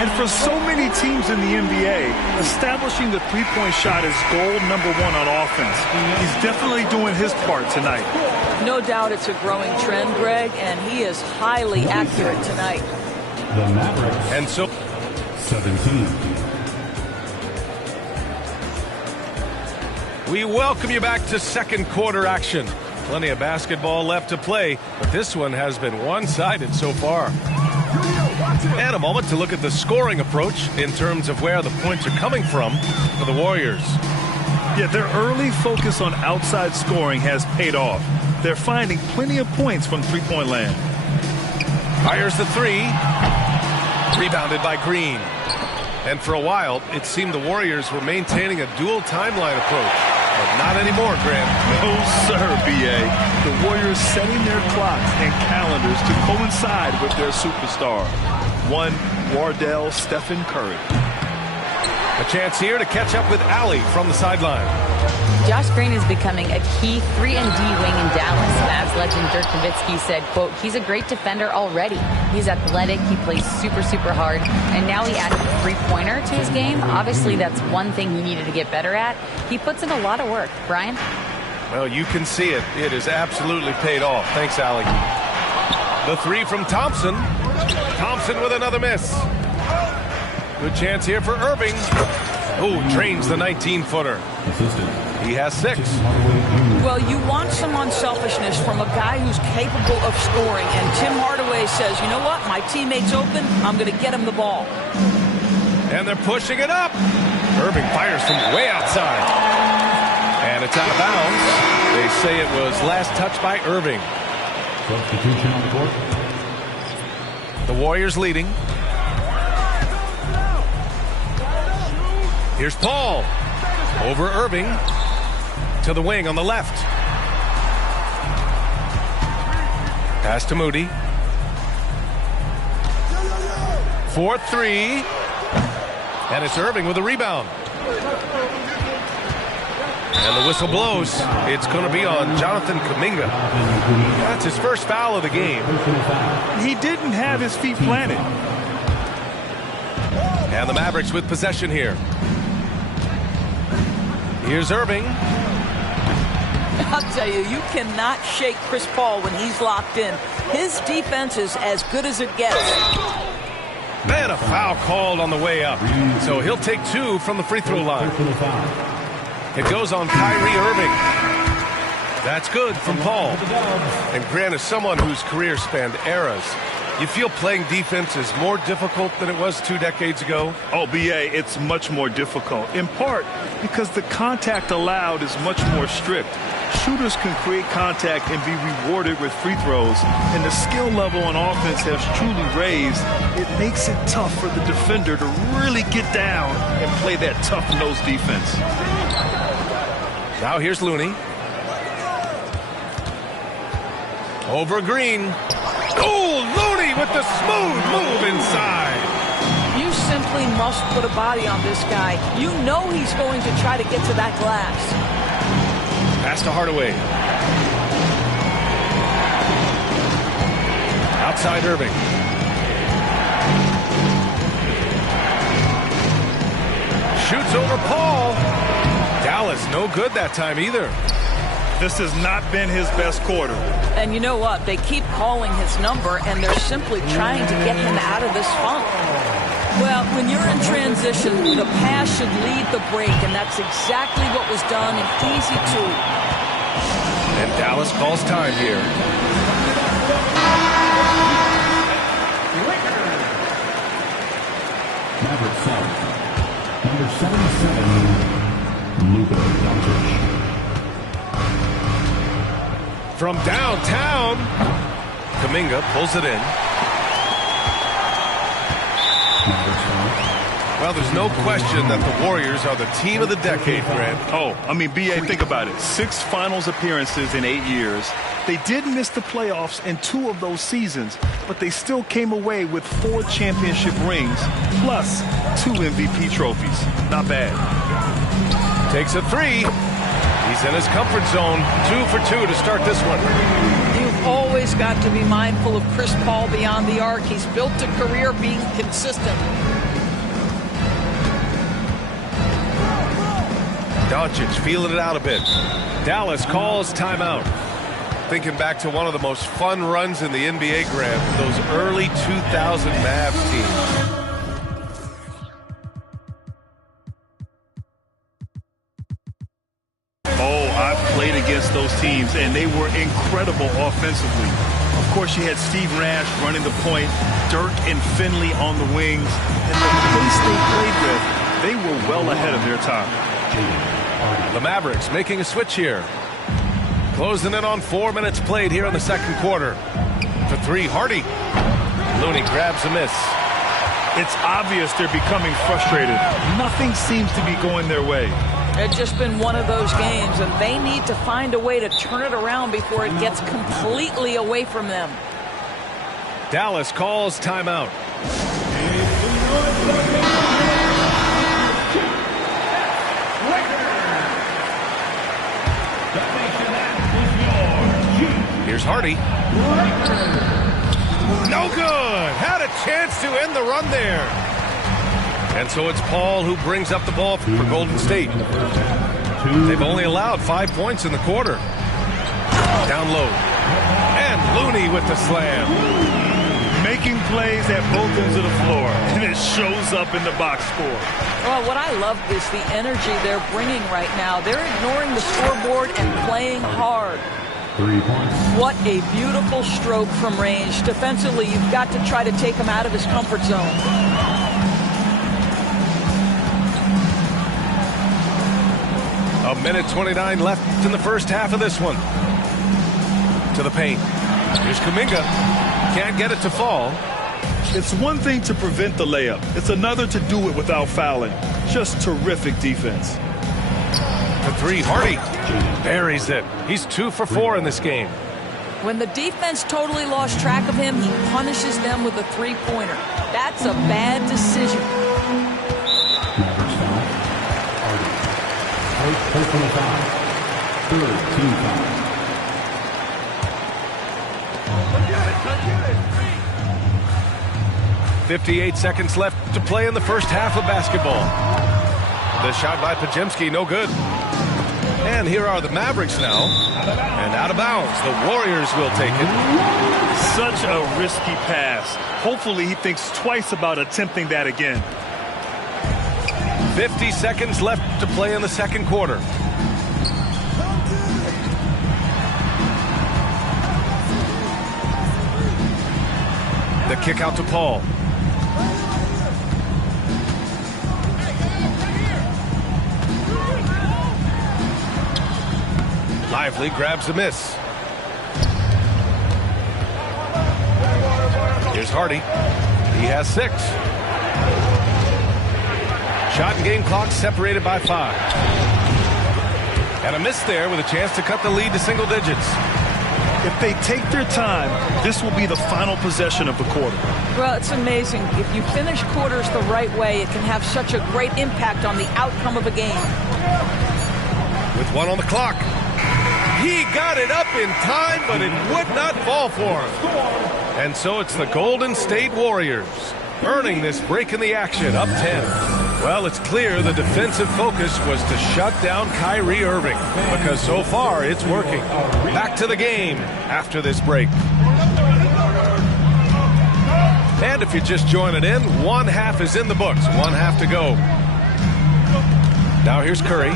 And for so many teams in the NBA, establishing the three-point shot is goal number 1 on offense. He's definitely doing his part tonight. No doubt it's a growing trend, Greg, and he is highly accurate tonight. The Mavericks. And so 17. we welcome you back to second quarter action. Plenty of basketball left to play, but this one has been one-sided so far. And a moment to look at the scoring approach in terms of where the points are coming from for the Warriors. Yeah, their early focus on outside scoring has paid off. They're finding plenty of points from three-point land. Fires the three. Rebounded by Green. And for a while, it seemed the Warriors were maintaining a dual timeline approach. But not anymore, Grant. No, sir, B.A. The Warriors setting their clocks and calendars to coincide with their superstar. One, Wardell Stephen Curry. A chance here to catch up with Allie from the sideline. Josh Green is becoming a key 3-and-D wing in Dallas. Mavs legend Dirk Nowitzki said, quote, he's a great defender already. He's athletic, he plays super, super hard, and now he added a three-pointer to his game. Obviously, that's one thing he needed to get better at. He puts in a lot of work. Brian? Well, you can see it. It has absolutely paid off. Thanks, Allie. The three from Thompson. Thompson with another miss. Good chance here for Irving. Oh, drains the 19-footer. He has 6. Well, you want some unselfishness from a guy who's capable of scoring. And Tim Hardaway says, you know what? My teammate's open. I'm going to get him the ball. And they're pushing it up. Irving fires from way outside. And it's out of bounds. They say it was last touched by Irving. Substitution on the court. The Warriors leading. Here's Paul. Over Irving. To the wing on the left. Pass to Moody. 4-3. And it's Irving with a rebound. And the whistle blows. It's going to be on Jonathan Kuminga. That's his first foul of the game. He didn't have his feet planted. And the Mavericks with possession here. Here's Irving. I'll tell you, you cannot shake Chris Paul when he's locked in. His defense is as good as it gets. Man, a foul called on the way up. So he'll take 2 from the free throw line. It goes on Kyrie Irving. That's good from Paul. And Grant, as someone whose career spanned eras, you feel playing defense is more difficult than it was 2 decades ago? Oh, B.A., it's much more difficult, in part because the contact allowed is much more strict. Shooters can create contact and be rewarded with free throws, and the skill level on offense has truly raised. It makes it tough for the defender to really get down and play that tough-nosed defense. Now here's Looney. Over Green. Oh, Looney with the smooth move inside. You simply must put a body on this guy. You know he's going to try to get to that glass. Pass to Hardaway. Outside Irving. Shoots over Paul. Dallas, no good that time either. This has not been his best quarter. And you know what? They keep calling his number, and they're simply trying to get him out of this funk. Well, when you're in transition, the pass should lead the break, and that's exactly what was done in easy two. And Dallas calls time here. Maverick foul. Number 77, Luka Doncic. From downtown, Kuminga pulls it in. Well, there's no question that the Warriors are the team of the decade, Grant. Oh, I mean, B.A., think about it. 6 finals appearances in 8 years. They did miss the playoffs in 2 of those seasons, but they still came away with 4 championship rings, plus 2 MVP trophies. Not bad. Takes a 3. He's in his comfort zone. 2 for 2 to start this one. You've always got to be mindful of Chris Paul beyond the arc. He's built a career being consistent. Doncic feeling it out a bit. Dallas calls timeout. Thinking back to one of the most fun runs in the NBA, Grant, those early 2000 Mavs teams. Oh, I've played against those teams, and they were incredible offensively. Of course, you had Steve Nash running the point, Dirk and Finley on the wings, and the pace they played with, they were well ahead of their time. The Mavericks making a switch here. Closing in on 4 minutes played here in the second quarter. For 3, Hardy. Looney grabs a miss. It's obvious they're becoming frustrated. Nothing seems to be going their way. It's just been one of those games, and they need to find a way to turn it around before it gets completely away from them. Dallas calls timeout. Here's Hardy. No good. Had a chance to end the run there. And so it's Paul who brings up the ball for Golden State. They've only allowed 5 points in the quarter. Down low. And Looney with the slam. Making plays at both ends of the floor, and it shows up in the box score. Well, what I love is the energy they're bringing right now. They're ignoring the scoreboard and playing hard. 3 points. What a beautiful stroke from range. Defensively, you've got to try to take him out of his comfort zone. A minute 29 left in the first half of this one. To the paint. Here's Kuminga. Can't get it to fall. It's one thing to prevent the layup. It's another to do it without fouling. Just terrific defense. For 3, Hardy buries it. He's 2 for 4 in this game. When the defense totally lost track of him, he punishes them with a three-pointer. That's a bad decision. Mavericks foul. Hardy. Personal foul. Third team foul. 58 seconds left to play in the first half of basketball. The shot by Podziemski, no good. And here are the Mavericks now. And out of bounds, the Warriors will take it. Such a risky pass. Hopefully he thinks twice about attempting that again. 50 seconds left to play in the second quarter. The kick out to Paul. Lively grabs a miss. Here's Hardy. He has 6. Shot and game clock separated by 5. And a miss there with a chance to cut the lead to single digits. If they take their time, this will be the final possession of the quarter. Well, it's amazing. If you finish quarters the right way, it can have such a great impact on the outcome of a game. With 1 on the clock. He got it up in time, but it would not fall for him. And so it's the Golden State Warriors earning this break in the action, up 10. Well, it's clear the defensive focus was to shut down Kyrie Irving, because so far it's working. Back to the game after this break. And if you're just joining in, one half is in the books. One half to go. Now here's Curry.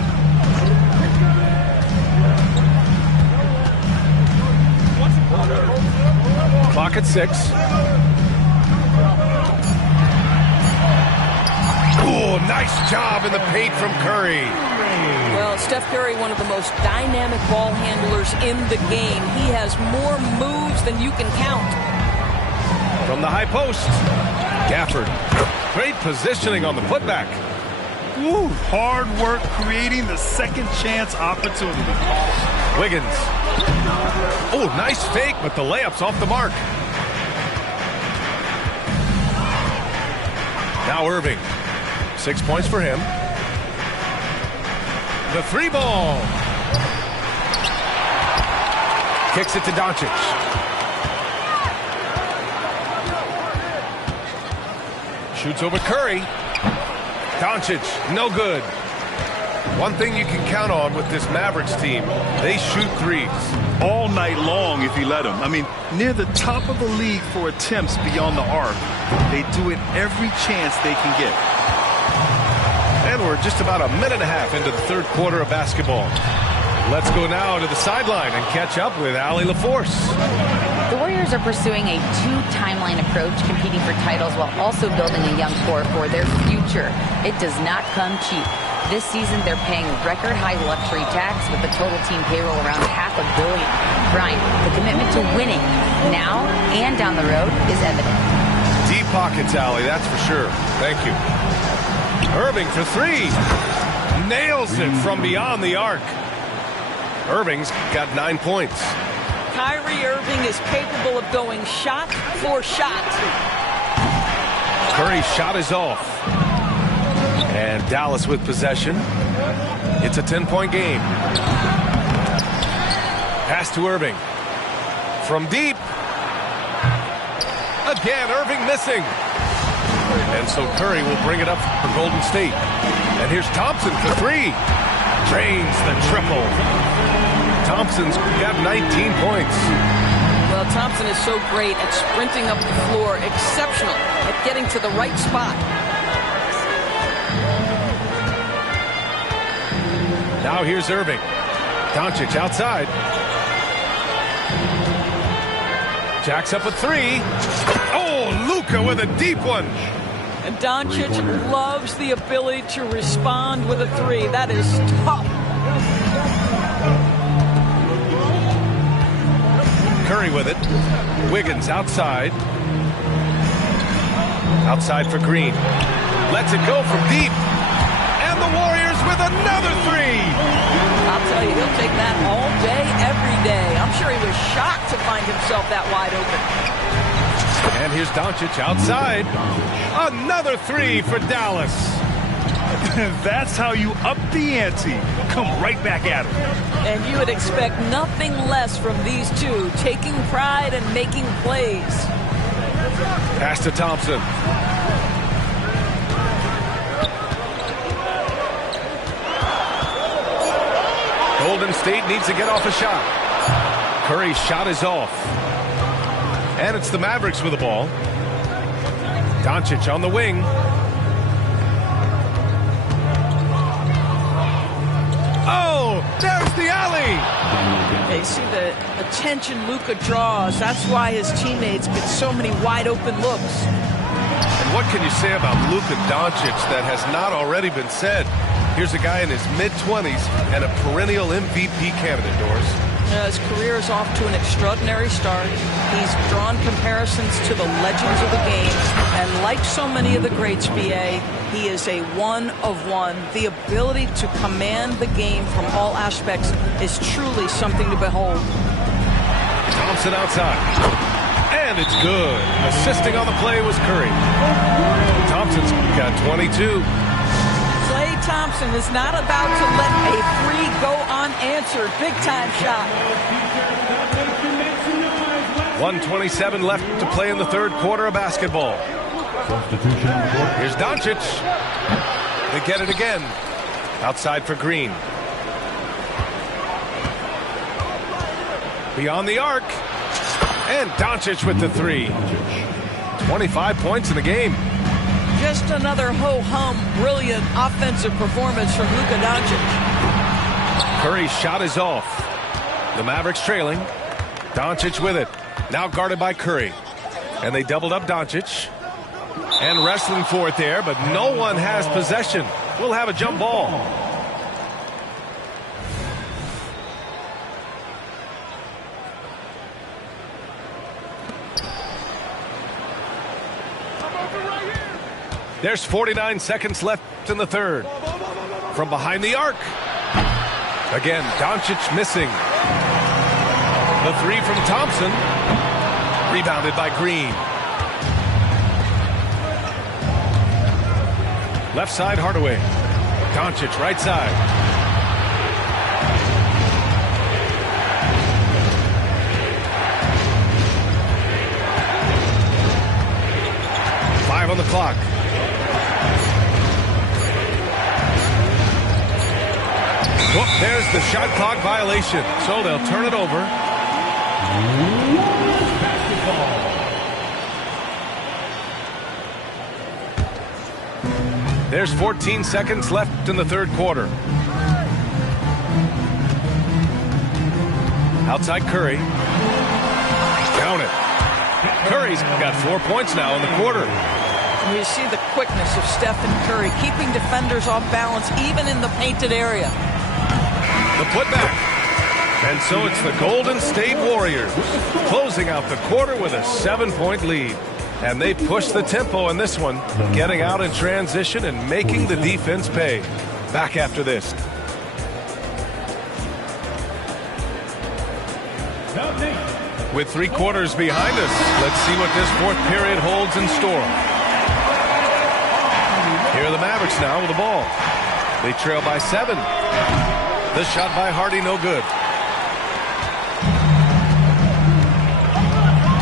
Clock at 6. Oh, nice job in the paint from Curry. Well, Steph Curry, one of the most dynamic ball handlers in the game. He has more moves than you can count. From the high post, Gafford. Great positioning on the putback. Ooh, hard work creating the second chance opportunity. Wiggins. Oh, nice fake, but the layup's off the mark. Now Irving. 6 points for him. The 3 ball. Kicks it to Doncic. Shoots over Curry. Doncic, no good. One thing you can count on with this Mavericks team, they shoot threes. All night long if you let them. I mean, near the top of the league for attempts beyond the arc. They do it every chance they can get. And we're just about a minute and a half into the third quarter of basketball. Let's go now to the sideline and catch up with Allie LaForce. The Warriors are pursuing a 2-timeline approach, competing for titles while also building a young core for their future. It does not come cheap. This season, they're paying record-high luxury tax with the total team payroll around $500 million. Brian, the commitment to winning now and down the road is evident. Deep pockets, Allie, that's for sure. Thank you. Irving for 3. Nails it from beyond the arc. Irving's got 9 points. Kyrie Irving is capable of going shot for shot. Curry's shot is off. And Dallas with possession. It's a 10-point game. Pass to Irving. From deep. Again, Irving missing. And so Curry will bring it up for Golden State. And here's Thompson for 3. Drains the triple. Thompson's got 19 points. Well, Thompson is so great at sprinting up the floor, exceptional at getting to the right spot. Now here's Irving. Doncic outside. Jacks up a 3. Oh, Luka with a deep one. And Doncic loves the ability to respond with a 3. That is tough. Curry with it. Wiggins outside. Outside for Green. Lets it go from deep. And the Warriors with another 3. I'll tell you, he'll take that all day, every day. I'm sure he was shocked to find himself that wide open. And here's Doncic outside. Another 3 for Dallas. That's how you up the ante. Come right back at him. And you would expect nothing less from these two, taking pride and making plays. Pass to Thompson. Golden State needs to get off a shot. Curry's shot is off. And it's the Mavericks with the ball. Doncic on the wing. Oh, there's the alley. They see the attention Luka draws. That's why his teammates get so many wide open looks. And what can you say about Luka Doncic that has not already been said? Here's a guy in his mid-20s and a perennial MVP candidate, Doris. His career is off to an extraordinary start. He's drawn comparisons to the legends of the game. And like so many of the greats, BA, he is a one-of-one. The ability to command the game from all aspects is truly something to behold. Thompson outside. And it's good. Assisting on the play was Curry. Thompson's got 22. Klay Thompson is not about to let a 3 go unanswered. Big-time shot. 1:27 left to play in the third quarter of basketball. Here's Doncic. They get it again. Outside for Green. Beyond the arc. And Doncic with the three. 25 points in the game. Just another ho-hum, brilliant offensive performance from Luka Doncic. Curry's shot is off. The Mavericks trailing. Doncic with it. Now guarded by Curry. And they doubled up Doncic. And wrestling for it there, but no one has possession. We'll have a jump ball. There's 49 seconds left in the third. From behind the arc. Again, Doncic missing. The three from Thompson. Rebounded by Green. Left side, Hardaway. Doncic, right side. Five on the clock. Oh, there's the shot clock violation. So they'll turn it over. There's 14 seconds left in the third quarter. Outside Curry. Count it. Curry's got 4 points now in the quarter. You see the quickness of Stephen Curry, keeping defenders off balance even in the painted area. The putback. And so it's the Golden State Warriors closing out the quarter with a 7-point lead. And they push the tempo in this one, getting out in transition and making the defense pay. Back after this. With 3 quarters behind us, let's see what this fourth period holds in store. Here are the Mavericks now with the ball. They trail by 7. The shot by Hardy, no good.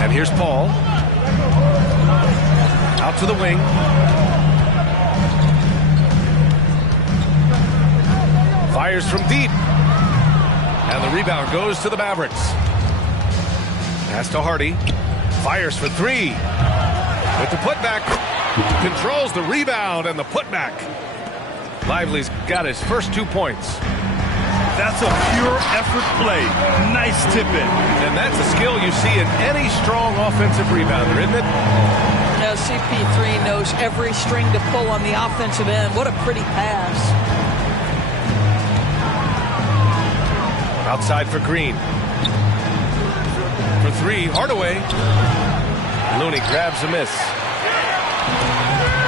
And here's Paul. Out to the wing. Fires from deep. And the rebound goes to the Mavericks. Pass to Hardy. Fires for 3. With the putback. Controls the rebound and the putback. Lively's got his first 2 points. That's a pure effort play. Nice tip in. And that's a skill you see in any strong offensive rebounder, isn't it? Now CP3 knows every string to pull on the offensive end. What a pretty pass. Outside for Green. For 3, Hardaway. Looney grabs a miss.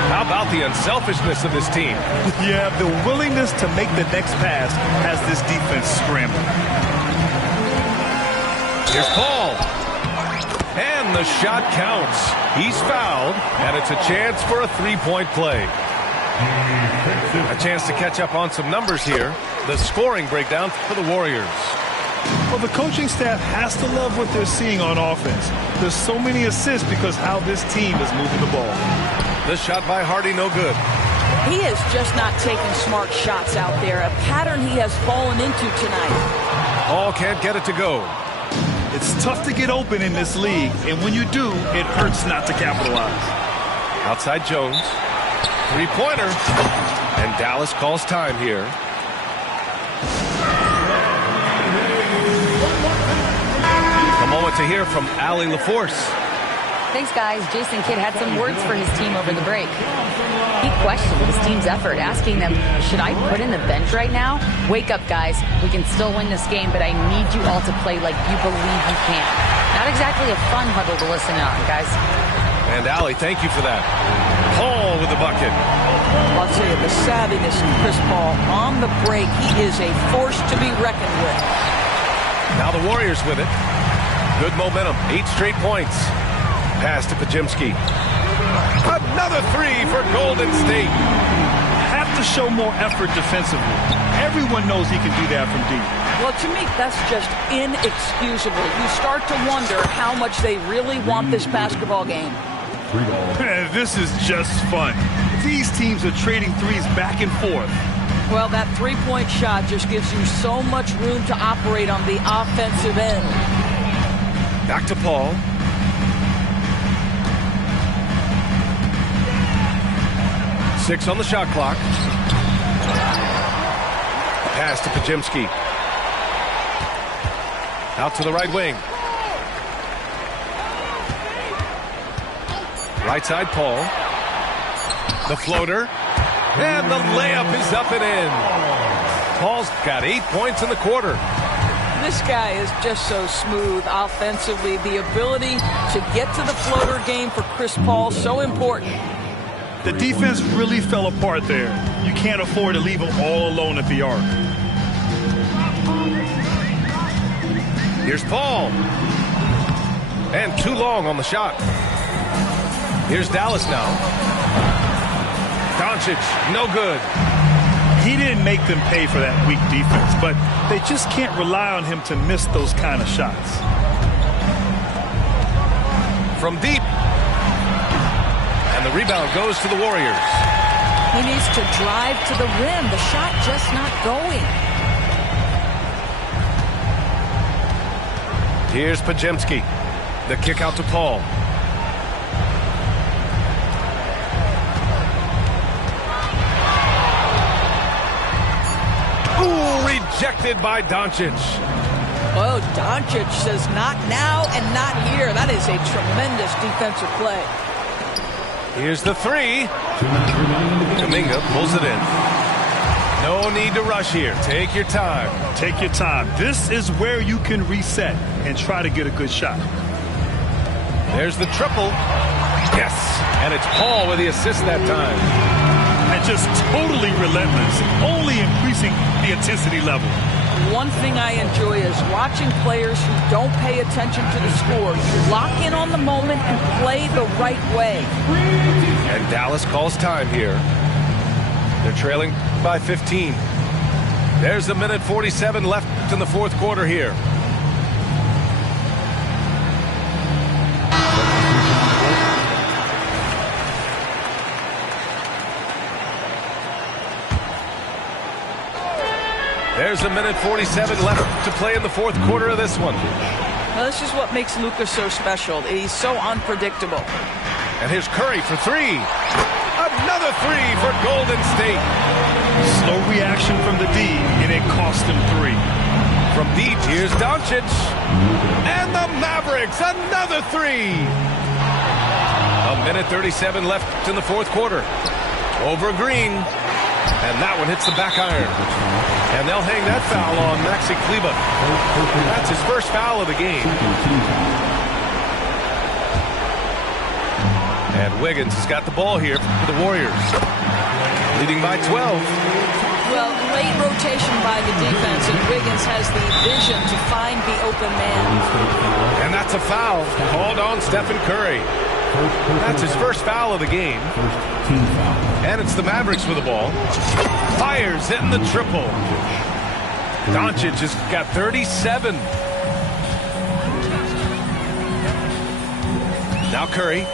How about the unselfishness of this team? Yeah, the willingness to make the next pass has this defense scrambling. Here's Paul. And the shot counts. He's fouled, and it's a chance for a 3-point play. A chance to catch up on some numbers here. The scoring breakdown for the Warriors. Well, the coaching staff has to love what they're seeing on offense. There's so many assists because how this team is moving the ball. The shot by Hardy, no good. He is just not taking smart shots out there, a pattern he has fallen into tonight. All can't get it to go. It's tough to get open in this league, and when you do, it hurts not to capitalize. Outside Jones. 3-pointer. And Dallas calls time here. A moment to hear from Allie LaForce. Thanks, guys. Jason Kidd had some words for his team over the break. He questioned his team's effort, asking them, should I put in the bench right now? Wake up, guys. We can still win this game, but I need you all to play like you believe you can. Not exactly a fun huddle to listen on, guys. And Allie, thank you for that. Paul with the bucket. I'll tell you, the savviness of Chris Paul on the break, he is a force to be reckoned with. Now the Warriors with it. Good momentum. 8 straight points. Pass to Podziemski. Another 3 for Golden State. Have to show more effort defensively. Everyone knows he can do that from deep. Well, to me, that's just inexcusable. You start to wonder how much they really want this basketball game. This is just fun. these teams are trading threes back and forth. Well, that three-point shot just gives you so much room to operate on the offensive end. Back to Paul. Six on the shot clock. Pass to Podziemski. Out to the right wing. Right side, Paul. The floater. And the layup is up and in. Paul's got 8 points in the quarter. This guy is just so smooth offensively. The ability to get to the floater game for Chris Paul, so important. The defense really fell apart there. You can't afford to leave him all alone at the arc. Here's Paul. And too long on the shot. Here's Dallas now. Doncic, no good. He didn't make them pay for that weak defense, but they just can't rely on him to miss those kind of shots. From deep. And the rebound goes to the Warriors. He needs to drive to the rim. The shot just not going. Here's Podziemski. The kick out to Paul. Ooh, rejected by Doncic. Oh, Doncic says not now and not here. That is a tremendous defensive play. Here's the three. Kuminga pulls it in. No need to rush here. Take your time. Take your time. This is where you can reset and try to get a good shot. There's the triple. Yes. And it's Paul with the assist that time. And just totally relentless, only increasing the intensity level. One thing I enjoy is watching players who don't pay attention to the score lock in on the moment and play the right way. And Dallas calls time here. They're trailing by 15. There's a minute 47 left in the fourth quarter here. There's a minute 47 left to play in the fourth quarter of this one. Well, this is what makes Luka so special. He's so unpredictable. And here's Curry for three. Another three for Golden State. Slow reaction from the D, and it cost him three. From deep, here's Doncic. And the Mavericks, another three. A minute 37 left in the fourth quarter. Over Green. And that one hits the back iron. And they'll hang that foul on Maxi Kleber. That's his first foul of the game. And Wiggins has got the ball here for the Warriors. Leading by 12. Well, late rotation by the defense, and Wiggins has the vision to find the open man. And that's a foul called on Stephen Curry. That's his first foul of the game. And it's the Mavericks with the ball. Fires hitting the triple. Doncic has got 37. Now Curry.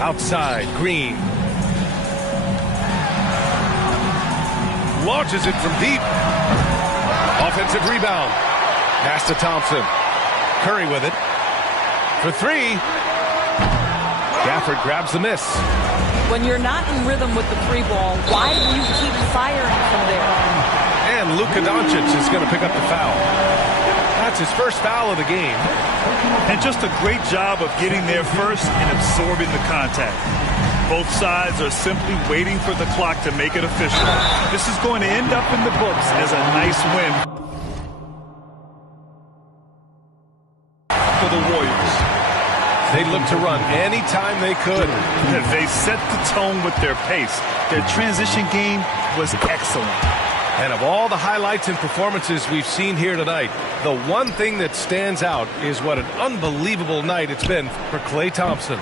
Outside, Green. Launches it from deep. Offensive rebound. Pass to Thompson. Curry with it. For three. Gafford grabs the miss. When you're not in rhythm with the three ball, why do you keep firing from there? And Luka Doncic is going to pick up the foul. That's his first foul of the game. And just a great job of getting there first and absorbing the contact. Both sides are simply waiting for the clock to make it official. This is going to end up in the books as a nice win for the Warriors. They look to run anytime they could. They set the tone with their pace. Their transition game was excellent. And of all the highlights and performances we've seen here tonight, the one thing that stands out is what an unbelievable night it's been for Klay Thompson.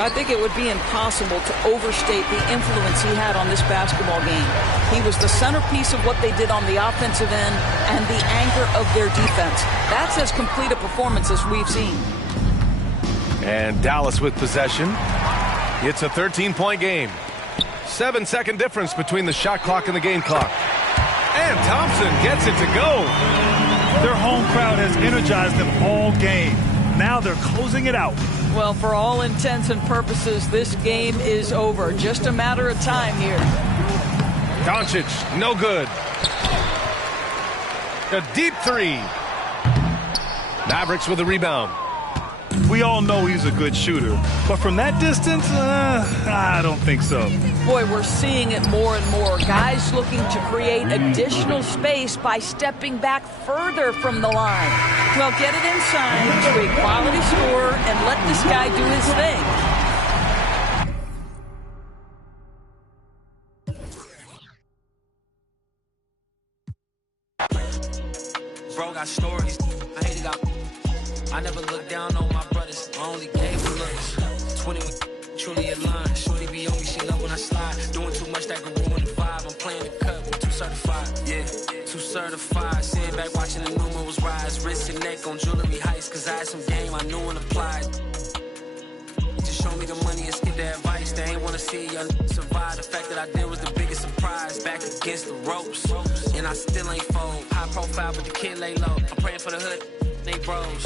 I think it would be impossible to overstate the influence he had on this basketball game. He was the centerpiece of what they did on the offensive end and the anchor of their defense. That's as complete a performance as we've seen. And Dallas with possession. It's a 13-point game. 7-second difference between the shot clock and the game clock. And Thompson gets it to go. Their home crowd has energized them all game. Now they're closing it out. Well, for all intents and purposes, this game is over. Just a matter of time here. Doncic, no good. A deep three. Mavericks with a rebound. We all know he's a good shooter, but from that distance, I don't think so. Boy, we're seeing it more and more. Guys looking to create additional space by stepping back further from the line. Well, get it inside to a quality scorer and let this guy do his thing. Bro got stories. I hate it out. I never looked down on my brothers. I only gave them looks. 20 truly aligned. Shorty be on me, she love when I slide. Doing too much that can ruin the vibe. I'm playing the cut with 2 certified. Yeah, 2 certified. Sitting back watching the numerals rise. Wrist and neck on jewelry heights. Cause I had some game I knew and applied. Just show me the money and skip the advice. They ain't wanna see young survive. The fact that I did was the biggest surprise. Back against the ropes. And I still ain't fold. High profile, but the kid lay low. I'm praying for the hood. They bros.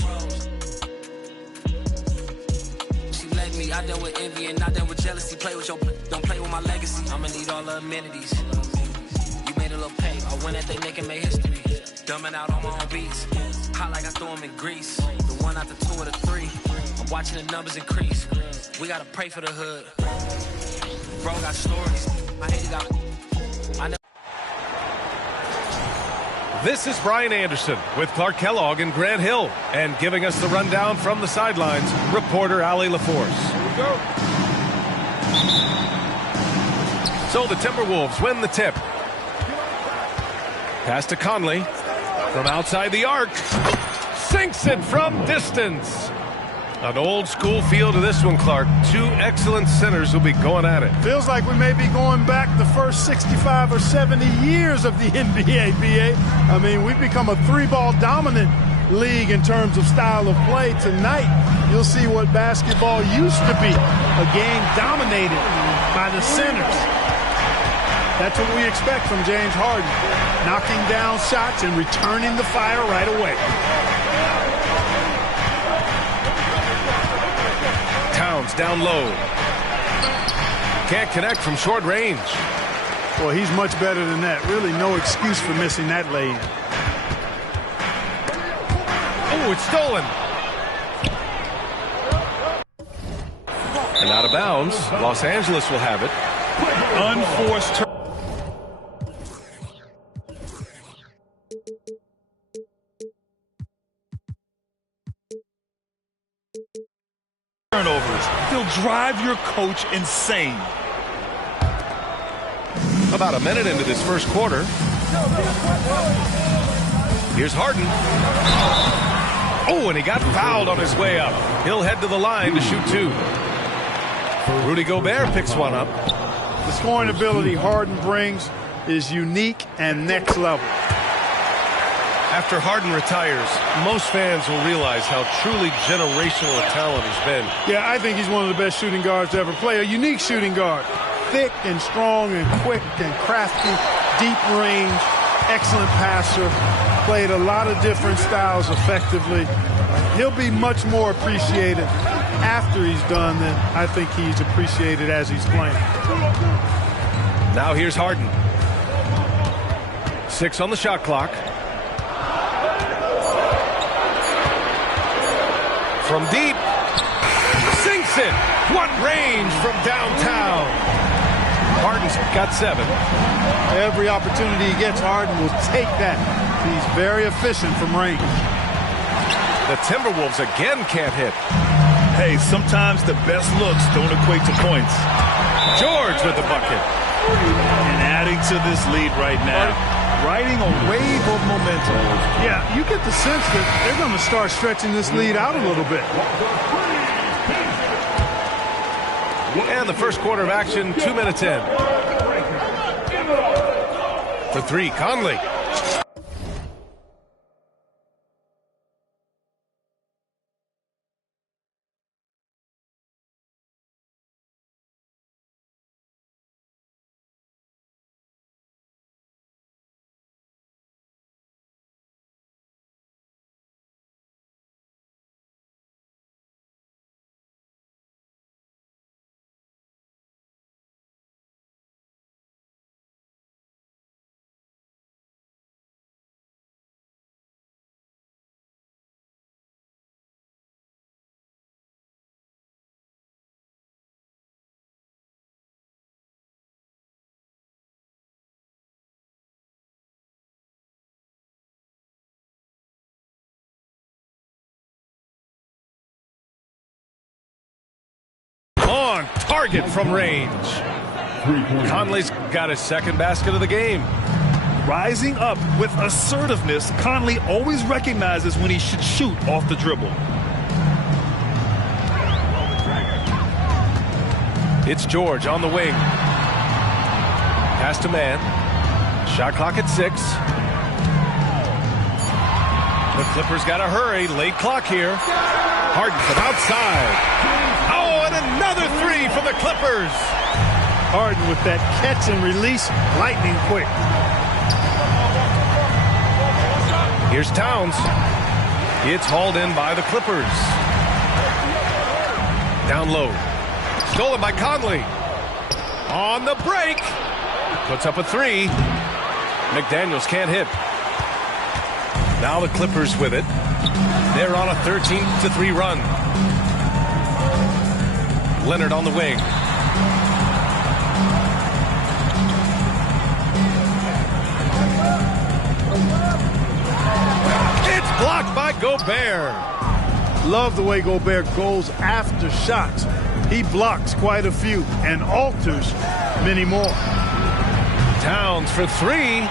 She let me, I dealt with envy and I dealt with jealousy. Play with your, don't play with my legacy. I'ma need all the amenities. You made a little pay, I went at they neck and made history. Dumbing out on my own beats. Hot like I threw them in grease. The 1 out the 2 or the 3. I'm watching the numbers increase. We gotta pray for the hood. Bro got stories. I hate it out. I never. This is Brian Anderson with Clark Kellogg and Grant Hill. And giving us the rundown from the sidelines, reporter Allie LaForce. Here we go. So the Timberwolves win the tip. Pass to Conley. From outside the arc. Sinks it from distance. An old school feel to this one, Clark. 2 excellent centers will be going at it. Feels like we may be going back the first 65 or 70 years of the NBA, BA. I mean, we've become a 3-ball dominant league in terms of style of play. Tonight, you'll see what basketball used to be, a game dominated by the centers. That's what we expect from James Harden, knocking down shots and returning the fire right away. Towns down low. Can't connect from short range. Well, he's much better than that. Really no excuse for missing that lane. Oh, it's stolen. And out of bounds. Los Angeles will have it. Unforced turnovers. They'll drive your coach insane. About a minute into this first quarter. Here's Harden. Oh, and he got fouled on his way up. He'll head to the line to shoot 2. Rudy Gobert picks one up. The scoring ability Harden brings is unique and next level. After Harden retires, most fans will realize how truly generational a talent he's been. Yeah, I think he's one of the best shooting guards to ever play. A unique shooting guard. Thick and strong and quick and crafty, deep range, excellent passer. Played a lot of different styles effectively. He'll be much more appreciated after he's done than I think he's appreciated as he's playing. Now here's Harden. 6 on the shot clock. From deep, sinks it. What range from downtown. Harden's got 7. Every opportunity he gets, Harden will take that. He's very efficient from range. The Timberwolves again can't hit. Hey, sometimes the best looks don't equate to points. George with the bucket. And adding to this lead right now. Riding a wave of momentum. Yeah, you get the sense that they're going to start stretching this lead out a little bit. And the first quarter of action, 2 minutes in. The 3, Conley. target from range. Conley's got his second basket of the game. Rising up with assertiveness, Conley always recognizes when he should shoot off the dribble. It's George on the wing. Pass to man. Shot clock at 6. The Clippers got to hurry. Late clock here. Harden from outside. Oh, and another 3 for the Clippers. Harden with that catch and release, lightning quick. Here's Towns. It's hauled in by the Clippers. Down low. Stolen by Conley. On the break. Puts up a 3. McDaniels can't hit. Now the Clippers with it. They're on a 13-3 run. Leonard on the wing. It's blocked by Gobert. Love the way Gobert goes after shots. He blocks quite a few and alters many more. Towns for 3.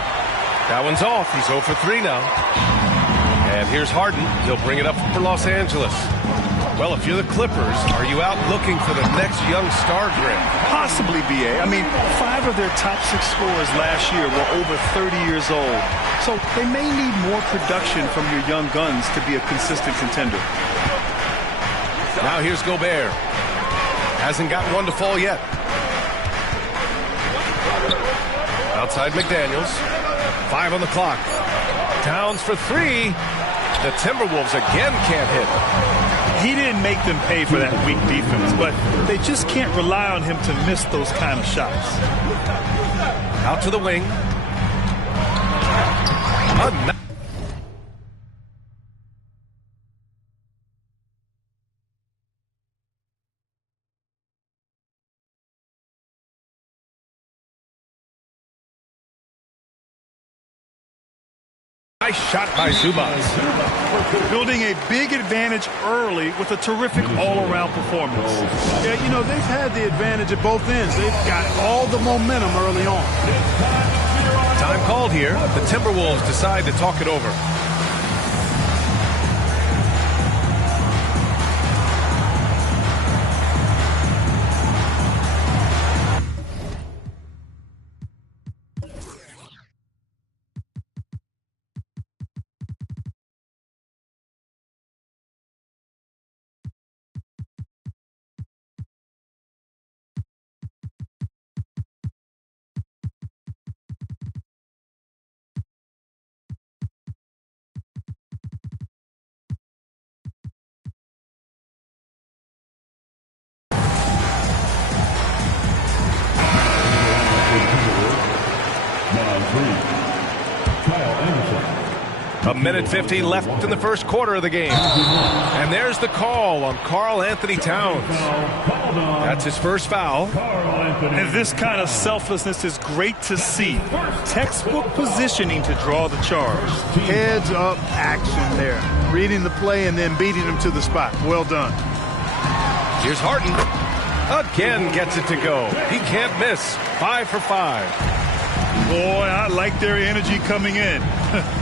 That one's off. He's 0 for 3 now. And here's Harden. He'll bring it up for Los Angeles. Well, if you're the Clippers, are you out looking for the next young star grid? Possibly, B.A. I mean, 5 of their top 6 scorers last year were over 30 years old. So they may need more production from your young guns to be a consistent contender. Now here's Gobert. Hasn't got one to fall yet. Outside McDaniels. 5 on the clock. Towns for 3. The Timberwolves again can't hit. He didn't make them pay for that weak defense, but they just can't rely on him to miss those kind of shots. Out to the wing. Nice shot by Zubac. Building a big advantage early with a terrific all-around performance. Yeah, you know, they've had the advantage at both ends. They've got all the momentum early on. Time called here. The Timberwolves decide to talk it over. A minute 50 left in the first quarter of the game. And there's the call on Karl-Anthony Towns. That's his first foul. And this kind of selflessness is great to see. Textbook positioning to draw the charge. Heads up action there. Reading the play and then beating him to the spot. Well done. Here's Harden. Again gets it to go. He can't miss. 5 for 5. Boy, I like their energy coming in.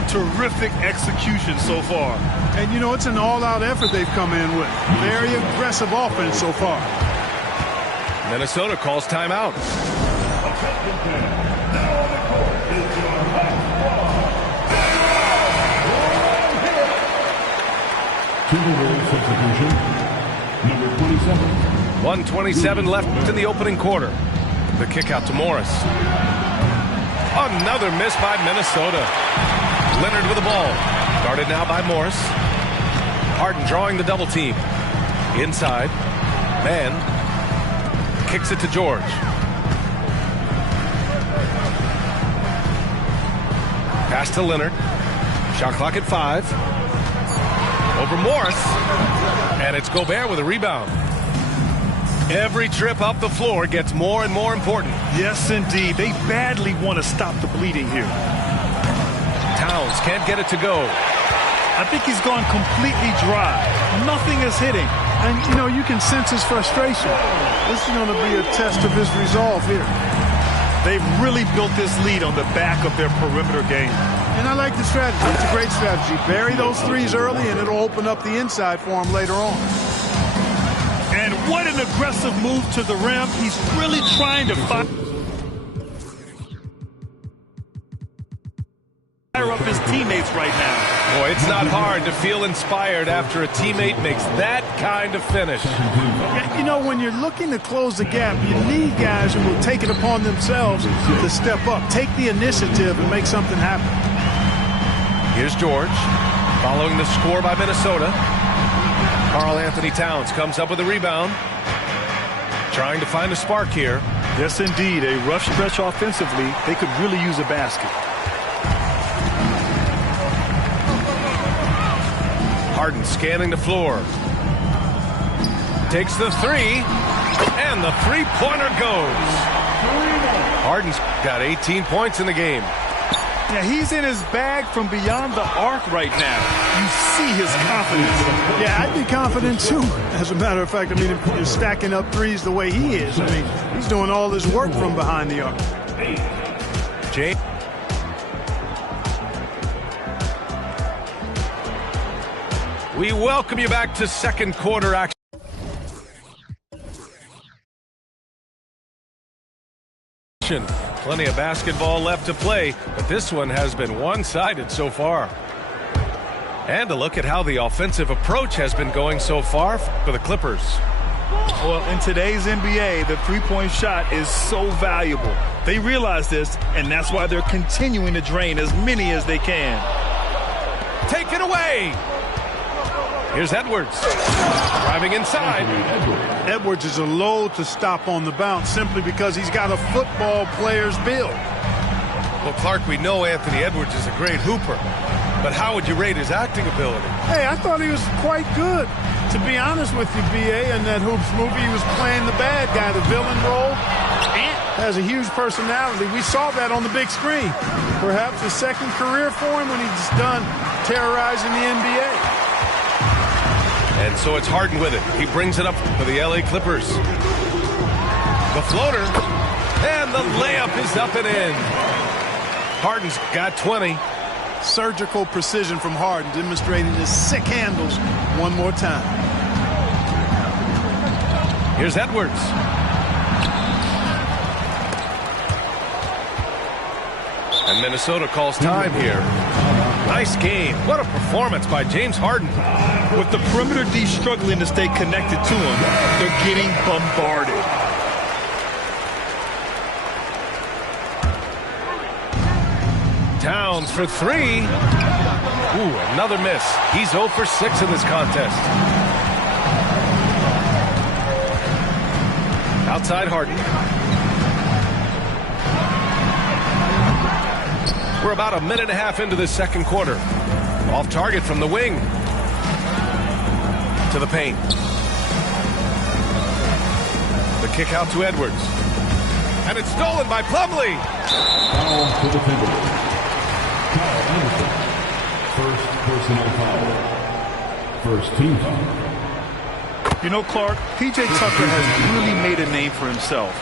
Terrific execution so far. And, you know, it's an all-out effort they've come in with. Very aggressive offense so far. Minnesota calls timeout. Timberwolves substitution, number 27. 1:27 left in the opening quarter. The kick out to Morris. Another miss by Minnesota. Leonard with the ball. Guarded now by Morris. Harden drawing the double team. Inside. Man. Kicks it to George. Pass to Leonard. Shot clock at 5. Over Morris. And it's Gobert with a rebound. Every trip up the floor gets more and more important. Yes, indeed. They badly want to stop the bleeding here. Towns can't get it to go. I think he's gone completely dry. Nothing is hitting. And, you know, you can sense his frustration. This is going to be a test of his resolve here. They've really built this lead on the back of their perimeter game. And I like the strategy. It's a great strategy. Bury those threes early, and it'll open up the inside for him later on. And what an aggressive move to the rim. He's really trying to fire up his teammates right now. Boy, it's not hard to feel inspired after a teammate makes that kind of finish. You know, when you're looking to close the gap, you need guys who will take it upon themselves to step up, take the initiative, and make something happen. Here's George, following the score by Minnesota. Karl Anthony Towns comes up with a rebound, trying to find a spark here. Yes, indeed. A rough stretch offensively. They could really use a basket. Harden scanning the floor. Takes the three, and the three-pointer goes. Harden's got 18 points in the game. Yeah, he's in his bag from beyond the arc right now. You see his confidence. Yeah, I'd be confident too. As a matter of fact, I mean, if you're stacking up threes the way he is, I mean, he's doing all his work from behind the arc. Jay. We welcome you back to second quarter action. Plenty of basketball left to play, but this one has been one-sided so far. And a look at how the offensive approach has been going so far for the Clippers. Well, in today's NBA, the three-point shot is so valuable. They realize this, and that's why they're continuing to drain as many as they can. Take it away! Here's Edwards, driving inside. Edwards is a load to stop on the bounce simply because he's got a football player's build. Well, Clark, we know Anthony Edwards is a great hooper, but how would you rate his acting ability? Hey, I thought he was quite good. To be honest with you, B.A., in that Hoops movie, he was playing the bad guy, the villain role. Ant has a huge personality. We saw that on the big screen. Perhaps a second career for him when he's done terrorizing the NBA. And so it's Harden with it. He brings it up for the LA Clippers. The floater, and the layup is up and in. Harden's got 20. Surgical precision from Harden, demonstrating his sick handles one more time. Here's Edwards. And Minnesota calls time here. Nice game. What a performance by James Harden. With the perimeter D struggling to stay connected to him, they're getting bombarded. Towns for three. Ooh, another miss. He's 0 for 6 in this contest. Outside Harden. We're about a minute and a half into this second quarter. Off target from the wing. To the paint. The kick out to Edwards. And it's stolen by Plumlee. Foul to the Timberwolves. Kyle Anderson. First personal foul. First team foul. You know, Clark, P.J. Tucker has really made a name for himself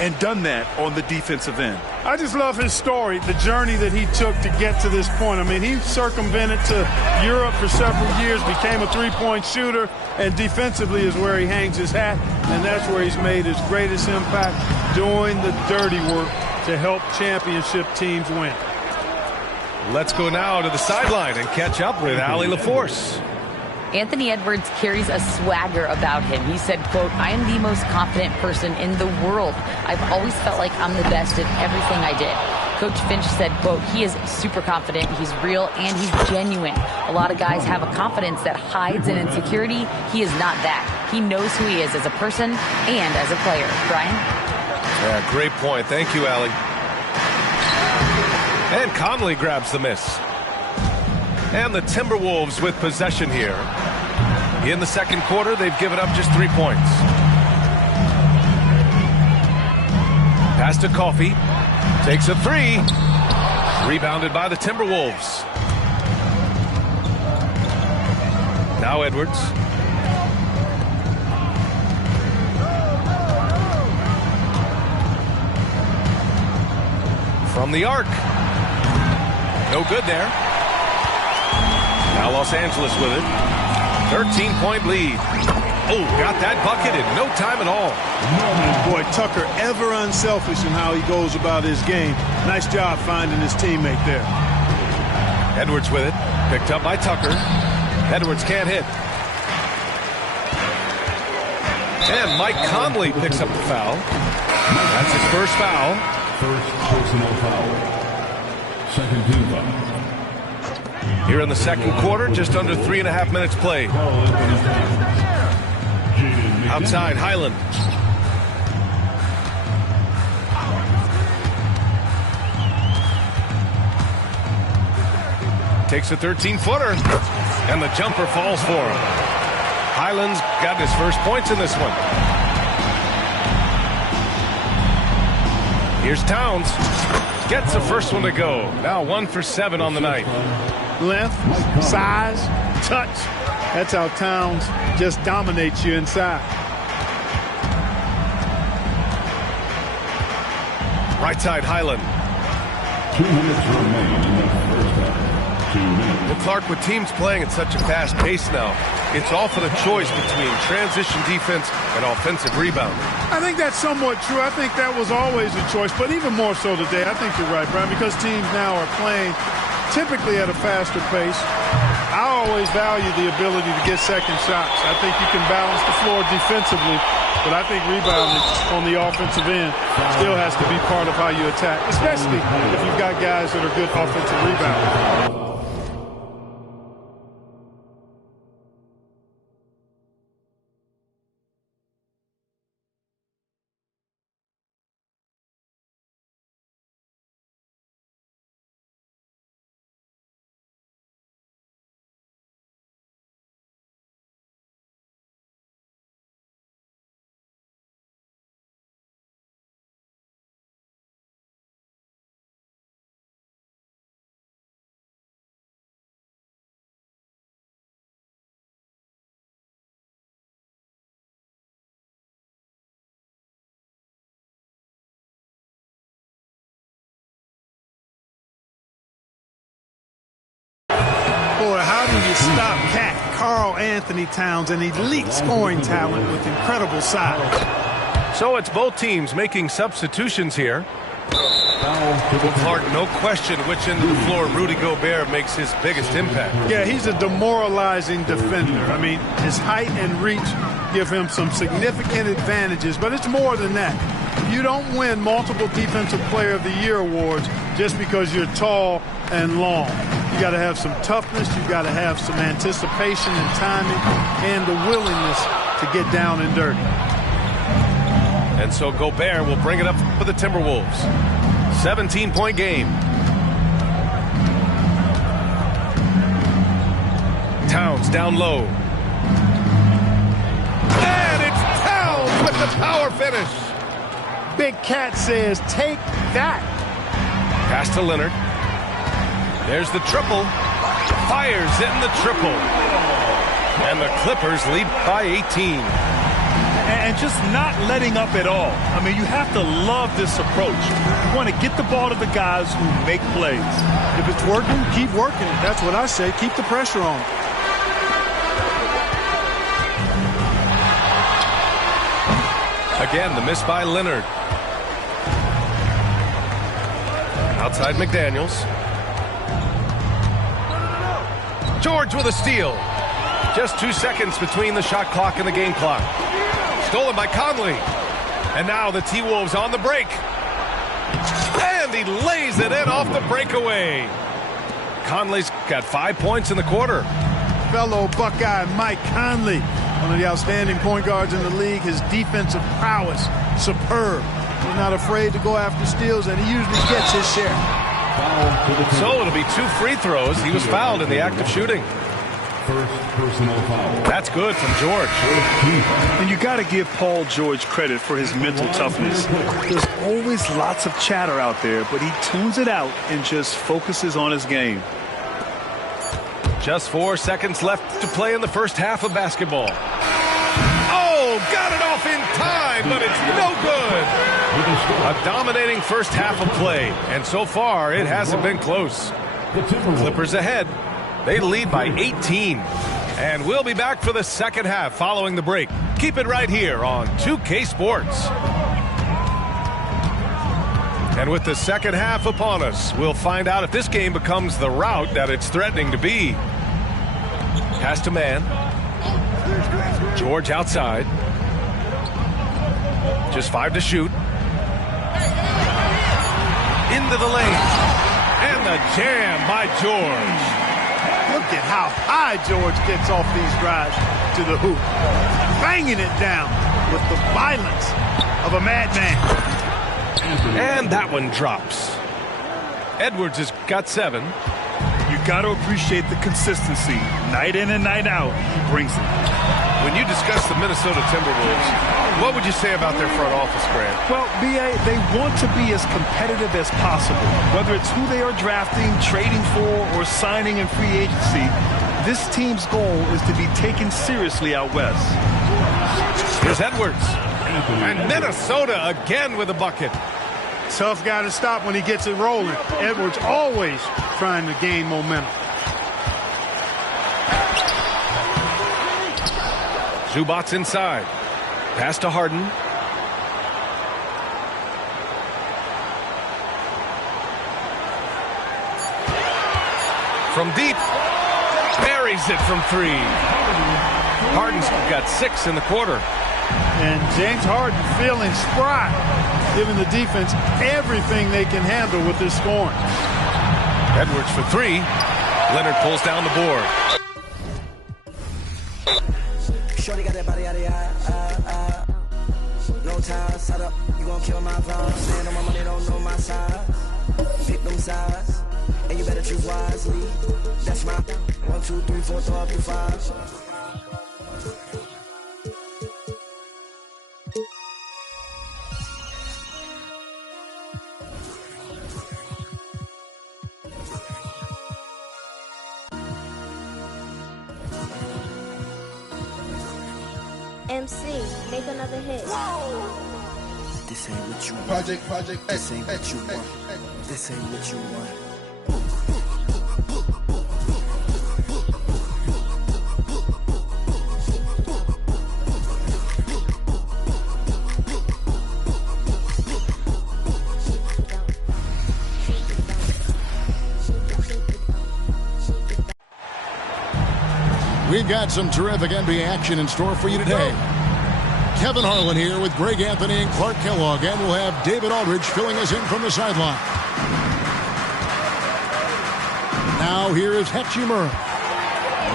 and done that on the defensive end. I just love his story, the journey that he took to get to this point. I mean, he circumvented to Europe for several years, became a three-point shooter, and defensively is where he hangs his hat, and that's where he's made his greatest impact, doing the dirty work to help championship teams win. Let's go now to the sideline and catch up with Allie LaForce. Anthony Edwards carries a swagger about him. He said, quote, "I am the most confident person in the world. I've always felt like I'm the best at everything I did." Coach Finch said, quote, "He is super confident, he's real, and he's genuine. A lot of guys have a confidence that hides an insecurity. He is not that. He knows who he is as a person and as a player." Brian? Yeah, great point. Thank you, Allie. And Conley grabs the miss. And the Timberwolves with possession here. In the second quarter, they've given up just 3 points. Pass to Coffey. Takes a three. Rebounded by the Timberwolves. Now Edwards. From the arc. No good there. Now Los Angeles with it. 13-point lead. Oh, got that bucket in no time at all. Boy, Tucker ever unselfish in how he goes about his game. Nice job finding his teammate there. Edwards with it. Picked up by Tucker. Edwards can't hit. And Mike Conley picks up the foul. That's his first foul. First personal foul. Second team foul. Here in the second quarter, just under 3.5 minutes played. Outside, Highland. Takes a 13-footer, and the jumper falls for him. Highland's got his first points in this one. Here's Towns. Gets the first one to go. Now 1 for 7 on the night. Length, size, touch. That's how Towns just dominates you inside. Right side, Highland. 2 minutes remain in the first half. 2 minutes. Well, Clark, with teams playing at such a fast pace now, it's often a choice between transition defense and offensive rebound. I think that's somewhat true. I think that was always a choice, but even more so today. I think you're right, Brian, because teams now are playing typically at a faster pace. I always value the ability to get second shots. I think you can balance the floor defensively, but I think rebounding on the offensive end still has to be part of how you attack, especially if you've got guys that are good offensive rebounders. Boy, how do you stop Cat Karl Anthony Towns, an elite scoring talent with incredible size? So it's both teams making substitutions here. Clark, no question which end of the floor Rudy Gobert makes his biggest impact. Yeah, he's a demoralizing defender. I mean, his height and reach give him some significant advantages, but it's more than that. You don't win multiple Defensive Player of the Year awards just because you're tall and long. You got to have some toughness, you got to have some anticipation and timing, and the willingness to get down and dirty. And so Gobert will bring it up for the Timberwolves. 17-point game. Towns down low. And it's Towns with the power finish. Big Cat says, take that. Pass to Leonard. There's the triple. Fires in the triple. And the Clippers lead by 18. And just not letting up at all. I mean, you have to love this approach. You want to get the ball to the guys who make plays. If it's working, keep working. That's what I say. Keep the pressure on. Again, the miss by Leonard. Outside McDaniels. George with a steal. Just 2 seconds between the shot clock and the game clock. Stolen by Conley. And now the T-Wolves on the break. And he lays it in off the breakaway. Conley's got 5 points in the quarter. Fellow Buckeye Mike Conley, one of the outstanding point guards in the league. His defensive prowess, superb. He's not afraid to go after steals, and he usually gets his share. So it'll be 2 free throws. He was fouled in the act of shooting. First personal foul. That's good from George. And you got to give Paul George credit for his mental toughness. There's always lots of chatter out there, but he tunes it out and just focuses on his game. Just 4 seconds left to play in the first half of basketball. Oh, Oh, got it off in time, but it's no good. A dominating first half of play, and so far it hasn't been close. Clippers ahead. They lead by 18. And we'll be back for the second half following the break. Keep it right here on 2K Sports. And with the second half upon us, we'll find out if this game becomes the rout that it's threatening to be. Pass to man. George outside. Just 5 to shoot. Into the lane. And the jam by George. Look at how high George gets off these drives to the hoop. Banging it down with the violence of a madman. And that one drops. Edwards has got 7. You got to appreciate the consistency. Night in and night out, he brings it. When you discuss the Minnesota Timberwolves, what would you say about their front office, Grant? Well, B.A., they want to be as competitive as possible. Whether it's who they are drafting, trading for, or signing in free agency, this team's goal is to be taken seriously out west. Here's Edwards. And Minnesota again with a bucket. Tough guy to stop when he gets it rolling. Edwards always trying to gain momentum. Zubac's inside. Pass to Harden. From deep. Buries it from 3. Harden's got 6 in the quarter. And James Harden feeling spry, giving the defense everything they can handle with this scoring. Edwards for 3. Leonard pulls down the board. Shorty got that body out of eye. No time, set up. You gon' kill my vibe. Stand on my money, don't know my size. Pick them sides, and you better choose wisely. That's my 1, 2, 3, 4, throw up your 5. MC, make another hit. This ain't what you want. Project. This ain't what you want. This ain't what you want. We've got some terrific NBA action in store for you today. Kevin Harlan here with Greg Anthony and Clark Kellogg, and we'll have David Aldridge filling us in from the sideline. Now here is Hachimura.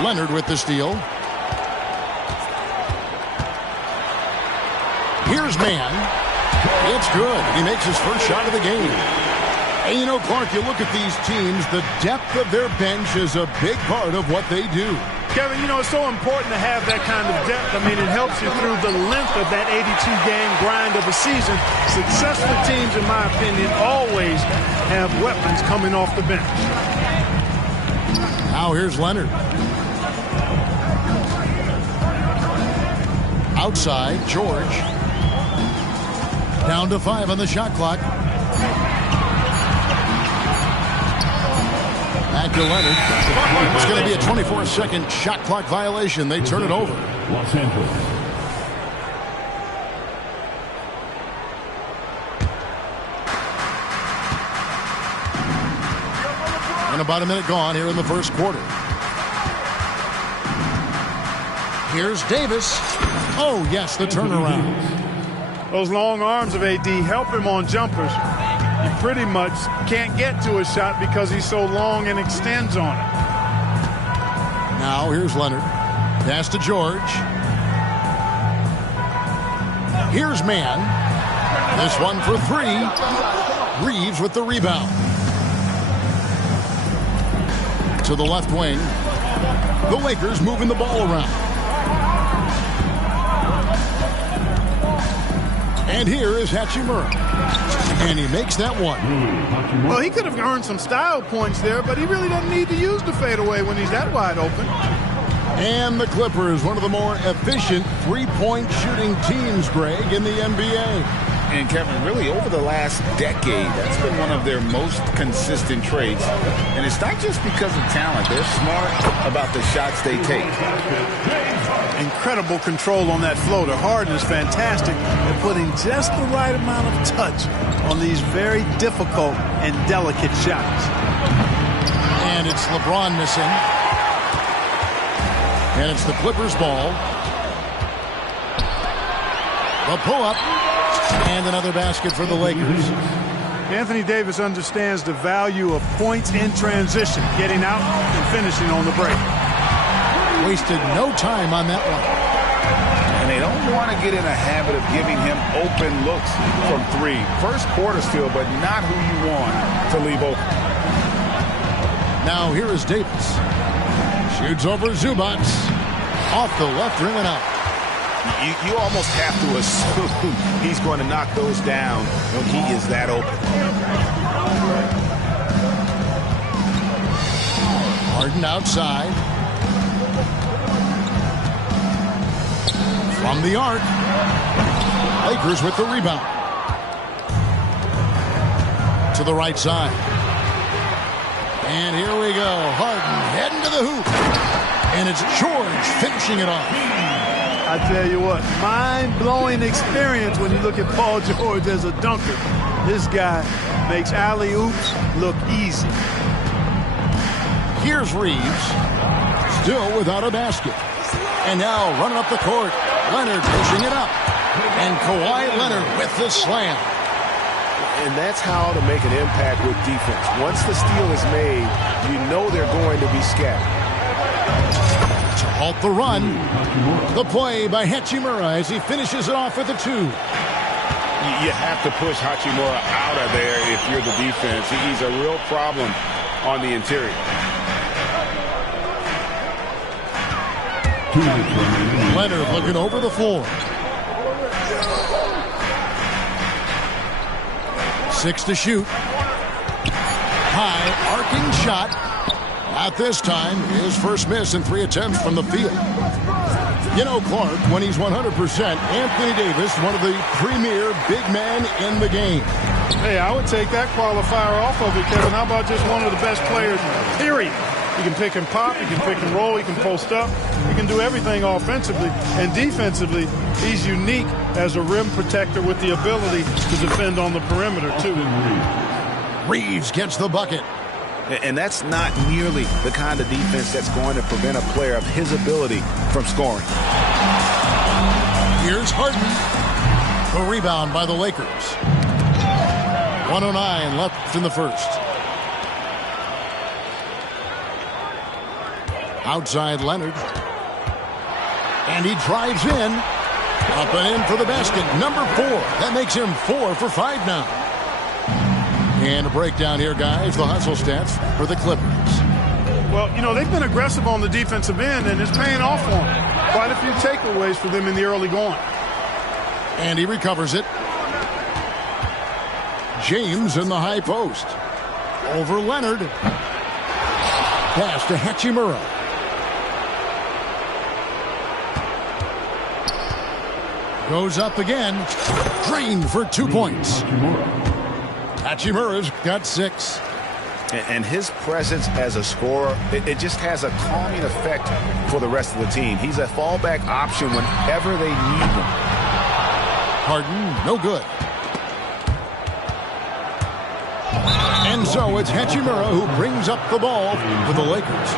Leonard with the steal. Here's Man. It's good. He makes his first shot of the game. And you know, Clark, you look at these teams, the depth of their bench is a big part of what they do. Kevin, you know, it's so important to have that kind of depth. I mean, it helps you through the length of that 82-game grind of a season. Successful teams, in my opinion, always have weapons coming off the bench. Now here's Leonard. Outside, George. Down to 5 on the shot clock. Back to Leonard. It's going to be a 24-second shot clock violation. They turn it over. Los Angeles. And about a minute gone here in the first quarter. Here's Davis. Oh, yes, the turnaround. Those long arms of AD help him on jumpers. He pretty much can't get to his shot because he's so long and extends on it. Now here's Leonard. Pass to George. Here's Man. This one for 3. Reeves with the rebound. To the left wing. The Lakers moving the ball around. And here is Hachimura. And he makes that one. Well, he could have earned some style points there, but he really doesn't need to use the fadeaway when he's that wide open. And the Clippers, one of the more efficient three-point shooting teams, Greg, in the NBA. And Kevin, really over the last decade, that's been one of their most consistent traits. And it's not just because of talent. They're smart about the shots they take. Incredible control on that floater. Harden is fantastic at putting just the right amount of touch on these very difficult and delicate shots. And it's LeBron missing. And it's the Clippers ball. The pull-up. And another basket for the Lakers. Anthony Davis understands the value of points in transition, getting out and finishing on the break. Wasted no time on that one. And they don't want to get in a habit of giving him open looks from three. First quarter still, but not who you want to leave open. Now here is Davis. Shoots over Zubac. Off the left rim and out. You almost have to assume he's going to knock those down when he is that open. Harden outside. From the arc. Lakers with the rebound. To the right side. And here we go. Harden heading to the hoop. And it's George finishing it off. I tell you what, mind-blowing experience when you look at Paul George as a dunker. This guy makes alley-oops look easy. Here's Reeves, still without a basket. And now running up the court, Leonard pushing it up. And Kawhi Leonard with the slam. And that's how to make an impact with defense. Once the steal is made, you know they're going to be scattered. To halt the run, the play by Hachimura as he finishes it off with a two. You have to push Hachimura out of there if you're the defense. He's a real problem on the interior. Leonard looking over the floor. 6 to shoot. High arcing shot. Not this time. His first miss in 3 attempts from the field. You know, Clark, when he's 100%, Anthony Davis, one of the premier big men in the game. Hey, I would take that qualifier off of it, Kevin. How about just one of the best players, period? You can pick and pop, you can pick and roll, you can post up, you can do everything offensively. And defensively, he's unique as a rim protector with the ability to defend on the perimeter, too. Reeves gets the bucket. And that's not nearly the kind of defense that's going to prevent a player of his ability from scoring. Here's Harden. The rebound by the Lakers. 1:09 left in the first. Outside Leonard. And he drives in. Up and in for the basket. Number 4. That makes him 4 for 5 now. And a breakdown here, guys. The hustle stats for the Clippers. Well, you know, they've been aggressive on the defensive end, and it's paying off for them. Quite a few takeaways for them in the early going. And he recovers it. James in the high post. Over Leonard. Pass to Hachimura. Goes up again. Drained for 2 points. Hachimura's got 6. And his presence as a scorer, it just has a calming effect for the rest of the team. He's a fallback option whenever they need him. Harden, no good. And so it's Hachimura who brings up the ball for the Lakers.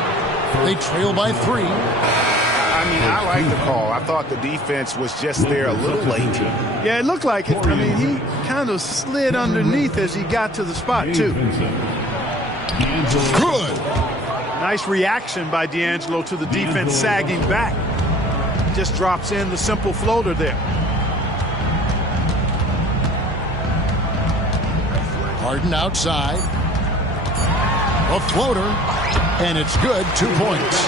They trail by 3. I mean, I like the call. I thought the defense was just there a little late. Yeah, it looked like it. I mean, he kind of slid underneath as he got to the spot, too. Good. Nice reaction by D'Angelo to the defense sagging back. Just drops in the simple floater there. Harden outside. A floater. And it's good. 2 points.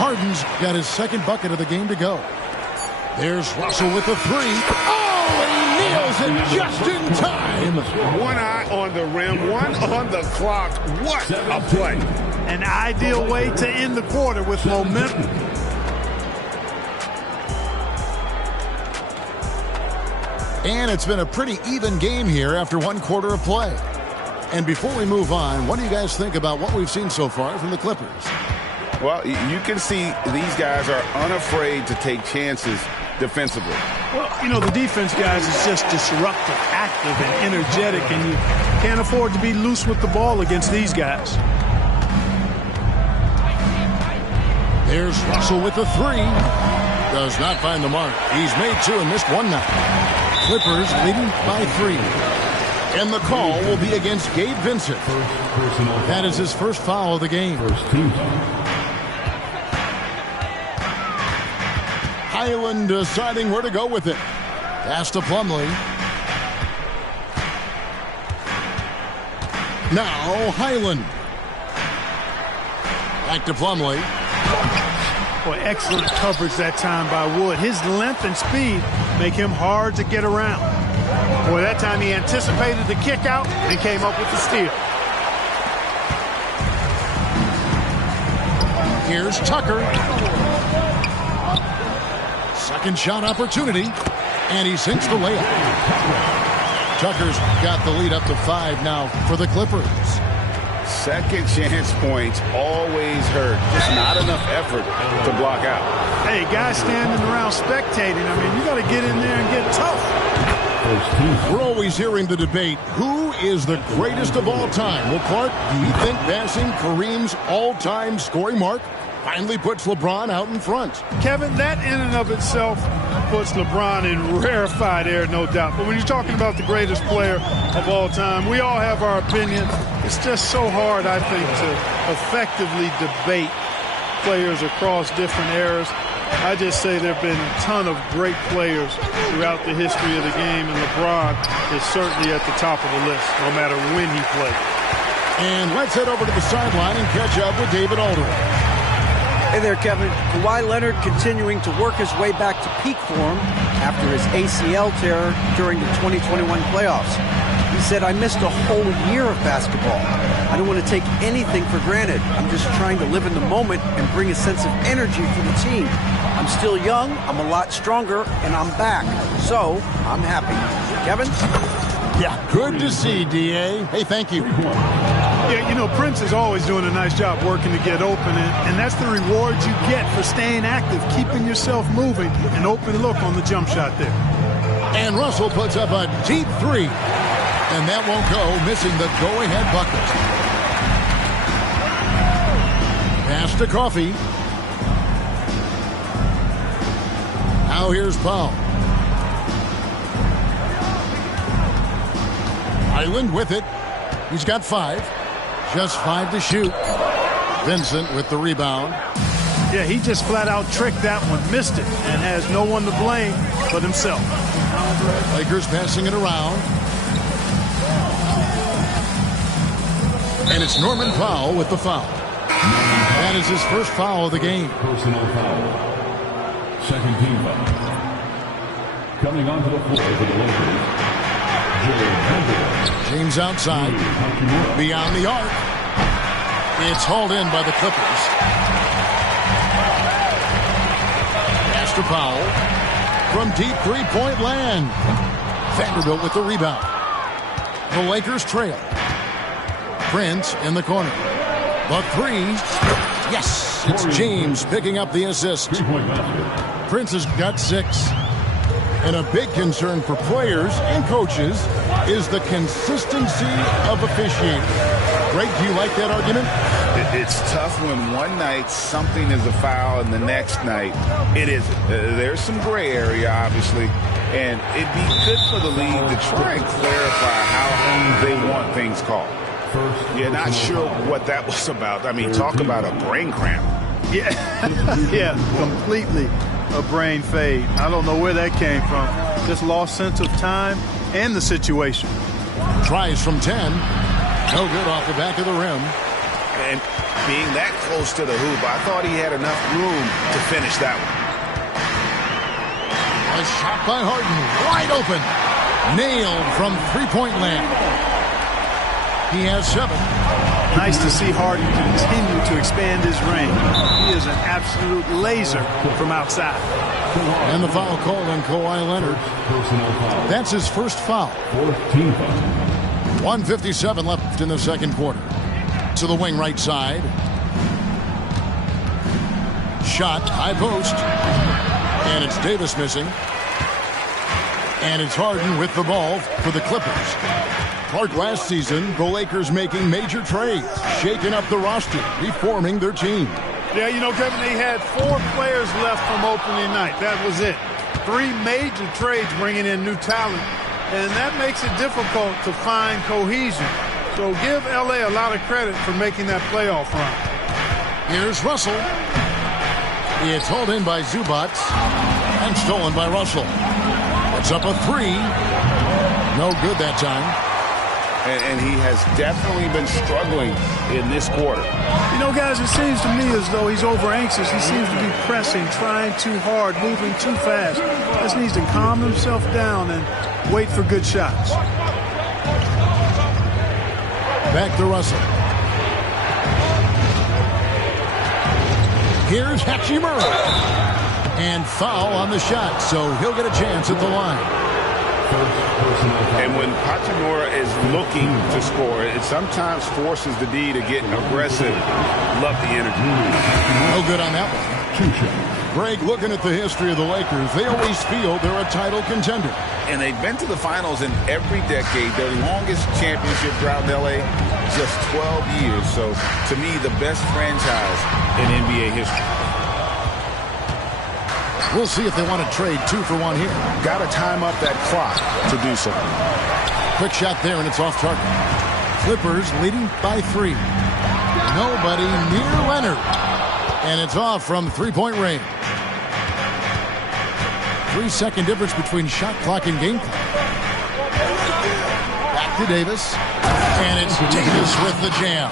Harden's got his second bucket of the game to go. There's Russell with the 3. Oh, he nails it just in time. One eye on the rim, one on the clock. What a play. an ideal way to end the quarter with momentum. And it's been a pretty even game here after one quarter of play. And before we move on, what do you guys think about what we've seen so far from the Clippers? Well, you can see these guys are unafraid to take chances defensively. Well, you know, the defense, guys, is just disruptive, active, and energetic, and you can't afford to be loose with the ball against these guys. There's Russell with the three. Does not find the mark. He's made two and missed one now. Clippers leading by 3. And the call will be against Gabe Vincent. That is his first foul of the game. Highland deciding where to go with it. Pass to Plumlee. Now Highland. Back to Plumlee. Boy, excellent coverage that time by Wood. His length and speed make him hard to get around. Boy, that time he anticipated the kick out and came up with the steal. Here's Tucker. Second shot opportunity, and he sinks the layup. Tucker's got the lead up to 5 now for the Clippers. Second chance points always hurt. Just not enough effort to block out. Hey, guys standing around spectating. I mean, you got to get in there and get tough. We're always hearing the debate, who is the greatest of all time? Well, Clark, do you think passing Kareem's all-time scoring mark finally puts LeBron out in front? Kevin, that in and of itself puts LeBron in rarefied air, no doubt. But when you're talking about the greatest player of all time, we all have our opinion. It's just so hard, I think, to effectively debate players across different eras. I just say there have been a ton of great players throughout the history of the game, and LeBron is certainly at the top of the list, no matter when he played. And let's head over to the sideline and catch up with David Aldridge. Hey there, Kevin. Kawhi Leonard continuing to work his way back to peak form after his ACL tear during the 2021 playoffs. He said, I missed a whole year of basketball. I don't want to take anything for granted. I'm just trying to live in the moment and bring a sense of energy for the team. I'm still young, I'm a lot stronger, and I'm back. So, I'm happy. Kevin? Yeah, good to see, D.A. Hey, thank you. Yeah, you know, Prince is always doing a nice job working to get open, and that's the reward you get for staying active, keeping yourself moving, an open look on the jump shot there. And Russell puts up a deep 3, and that won't go, missing the go-ahead bucket. Pass to Coffey. Now here's Powell. Highland with it. He's got 5. Just 5 to shoot. Vincent with the rebound. Yeah, he just flat out tricked that one, missed it, and has no one to blame but himself. Lakers passing it around. And it's Norman Powell with the foul. That is his first foul of the game. Personal foul. Second team foul. Coming onto the floor for the Lakers. James outside, beyond the arc. It's hauled in by the Clippers. Pass to Powell from deep three-point land. Vanderbilt with the rebound. The Lakers trail. Prince in the corner. The 3. Yes, it's James picking up the assist. Prince has got 6. And a big concern for players and coaches is the consistency of officiating. Greg, do you like that argument? It's tough when one night something is a foul and the next night it isn't. There's some gray area, obviously, and it'd be good for the league to try and clarify how they want things called. Yeah, not sure what that was about. I mean, talk about a brain cramp. Yeah, yeah, completely a brain fade. I don't know where that came from. Just lost sense of time and the situation. Tries from 10. No good off the back of the rim. And being that close to the hoop, I thought he had enough room to finish that one. A shot by Harden, wide open. Nailed from three-point land. He has 7. Nice to see Harden continue to expand his range. He is an absolute laser from outside. And the foul called on Kawhi Leonard. That's his first foul. 1:57 left in the second quarter. To the wing right side. Shot, high post. And it's Davis missing. And it's Harden with the ball for the Clippers. Like last season, the Lakers making major trades, shaking up the roster, reforming their team. Yeah, you know, Kevin, they had 4 players left from opening night. That was it. 3 major trades bringing in new talent, and that makes it difficult to find cohesion. So give L.A. a lot of credit for making that playoff run. Here's Russell. It's hauled in by Zubac and stolen by Russell. It's up a 3. No good that time. And he has definitely been struggling in this quarter. You know, guys, it seems to me as though he's over-anxious. He seems to be pressing, trying too hard, moving too fast. Just needs to calm himself down and wait for good shots. Back to Russell. Here's Hachimura. And foul on the shot, so he'll get a chance at the line. And when Hachimura is looking to score, it sometimes forces the D to get aggressive. Love the energy. No good on that one. Greg, looking at the history of the Lakers, they always feel they're a title contender. And they've been to the finals in every decade. Their longest championship drought in L.A., just 12 years. So, to me, the best franchise in NBA history. We'll see if they want to trade 2 for 1 here. Got to time up that clock to do so. Quick shot there, and it's off target. Clippers leading by 3. Nobody near Leonard. And it's off from 3-point range. 3-second difference between shot clock and game clock. Back to Davis. And it's Davis with the jam.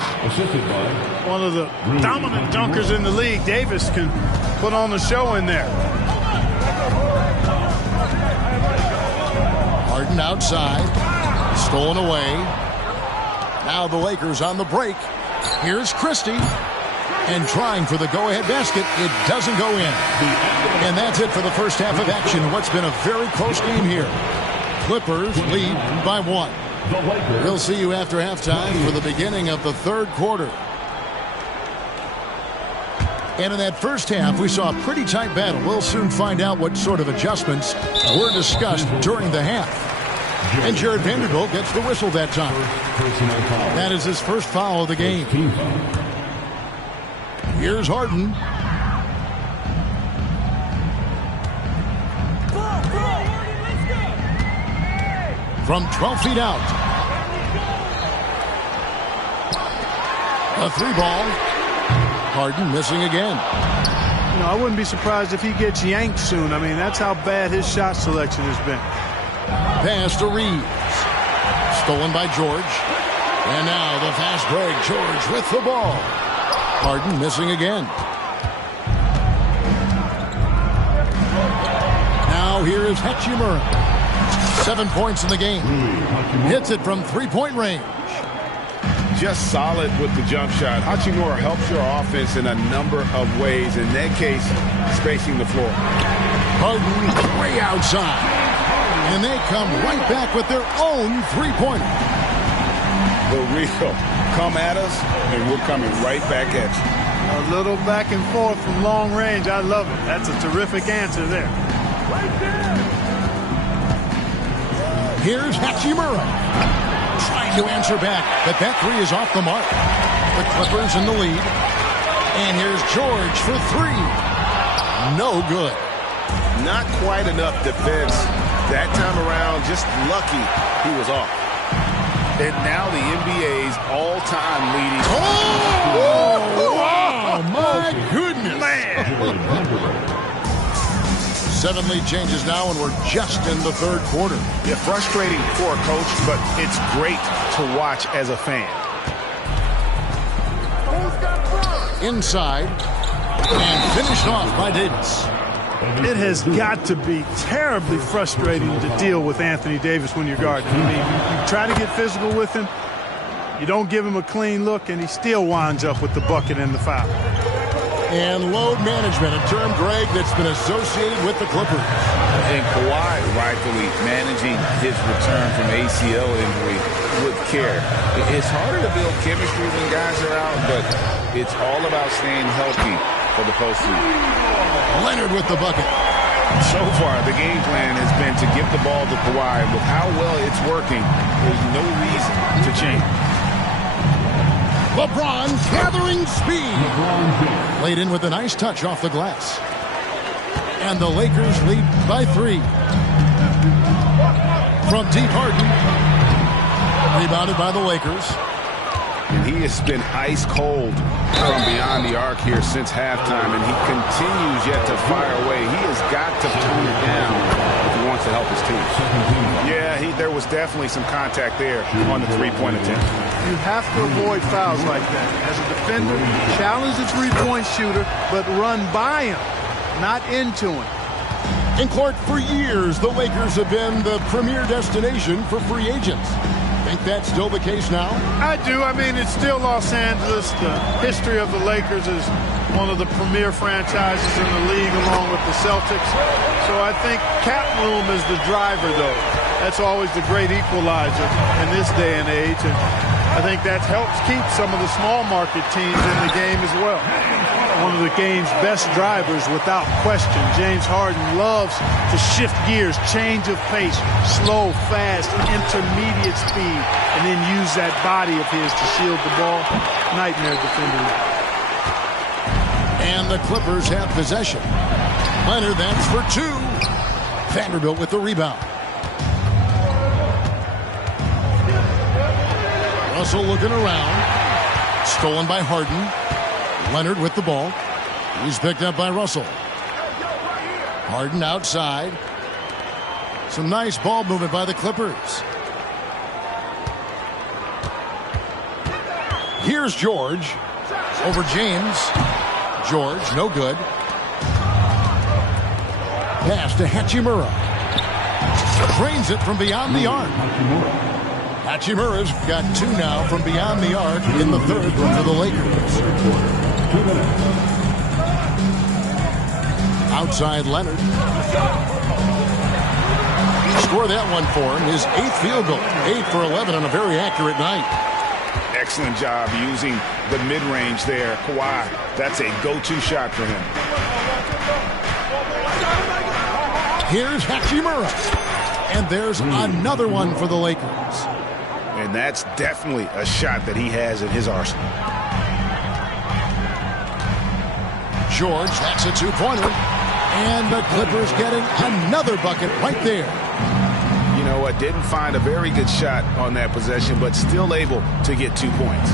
One of the dominant dunkers in the league. Davis can put on the show in there. Harden outside. Stolen away. Now the Lakers on the break. Here's Christie. And trying for the go-ahead basket. It doesn't go in. And that's it for the first half of action. What's been a very close game here. Clippers lead by 1. We'll see you after halftime for the beginning of the third quarter. And in that first half, we saw a pretty tight battle. We'll soon find out what sort of adjustments were discussed during the half. And Jared Vanderbilt gets the whistle that time. That is his first foul of the game. Here's Harden. From 12 feet out. A 3-ball. Harden missing again. You know, I wouldn't be surprised if he gets yanked soon. I mean, that's how bad his shot selection has been. Pass to Reeves. Stolen by George. And now the fast break. George with the ball. Harden missing again. Now here is Hachimura. 7 points in the game. Hits it from 3-point range. Just solid with the jump shot. Hachimura helps your offense in a number of ways. In that case, spacing the floor. Harden way outside. And they come right back with their own 3-pointer. The real come at us, and we're coming right back at you. A little back and forth from long range. I love it. That's a terrific answer there. Right there. Here's Hachimura. Trying to answer back, but that 3 is off the mark. The Clippers in the lead. And here's George for 3. No good. Not quite enough defense that time around. Just lucky he was off. And now the NBA's all-time leading. Oh, my goodness. Man. 7 lead changes now, and we're just in the third quarter. Yeah, frustrating for a coach, but it's great to watch as a fan. Inside, and finished off by Davis. It has got to be terribly frustrating to deal with Anthony Davis when you're guarding. I mean, you try to get physical with him, You don't give him a clean look, and he still winds up with the bucket and the foul. And load management, a term, Greg, that's been associated with the Clippers. And Kawhi rightfully managing his return from ACL injury with care. It's harder to build chemistry when guys are out, but it's all about staying healthy for the postseason. Leonard with the bucket. So far, the game plan has been to give the ball to Kawhi. With how well it's working, there's no reason to change. LeBron gathering speed. Laid in with a nice touch off the glass. And the Lakers lead by 3. From deep, Harden. Rebounded by the Lakers. And he has been ice cold from beyond the arc here since halftime, and he continues yet to fire away. He has got to tone it down if he wants to help his team. Yeah, there was definitely some contact there on the three-point attempt. You have to avoid fouls like that. As a defender, challenge the three-point shooter, but run by him, not into him. In court for years, the Lakers have been the premier destination for free agents. Think that's still the case now? I do. I mean, it's still Los Angeles. The history of the Lakers is one of the premier franchises in the league, along with the Celtics. So I think cap room is the driver, though. That's always the great equalizer in this day and age. And I think that helps keep some of the small market teams in the game as well. One of the game's best drivers, without question. James Harden loves to shift gears, change of pace, slow, fast, intermediate speed, and then use that body of his to shield the ball. Nightmare defending. And the Clippers have possession. Leonard, that's for 2. Vanderbilt with the rebound. Russell looking around. Stolen by Harden. Leonard with the ball. He's picked up by Russell. Harden outside. Some nice ball movement by the Clippers. Here's George. Over James. George, no good. Pass to Hachimura. Drains it from beyond the arc. Hachimura's got 2 now from beyond the arc in the third for the Lakers. Outside Leonard. Score that one for him. His 8th field goal. 8 for 11 on a very accurate night. Excellent job using the mid-range there. Kawhi, that's a go-to shot for him. Here's Hachimura. And there's another one for the Lakers. And that's definitely a shot that he has in his arsenal. George, that's a 2-pointer. And the Clippers getting another bucket right there. You know what? Didn't find a very good shot on that possession, but still able to get 2 points.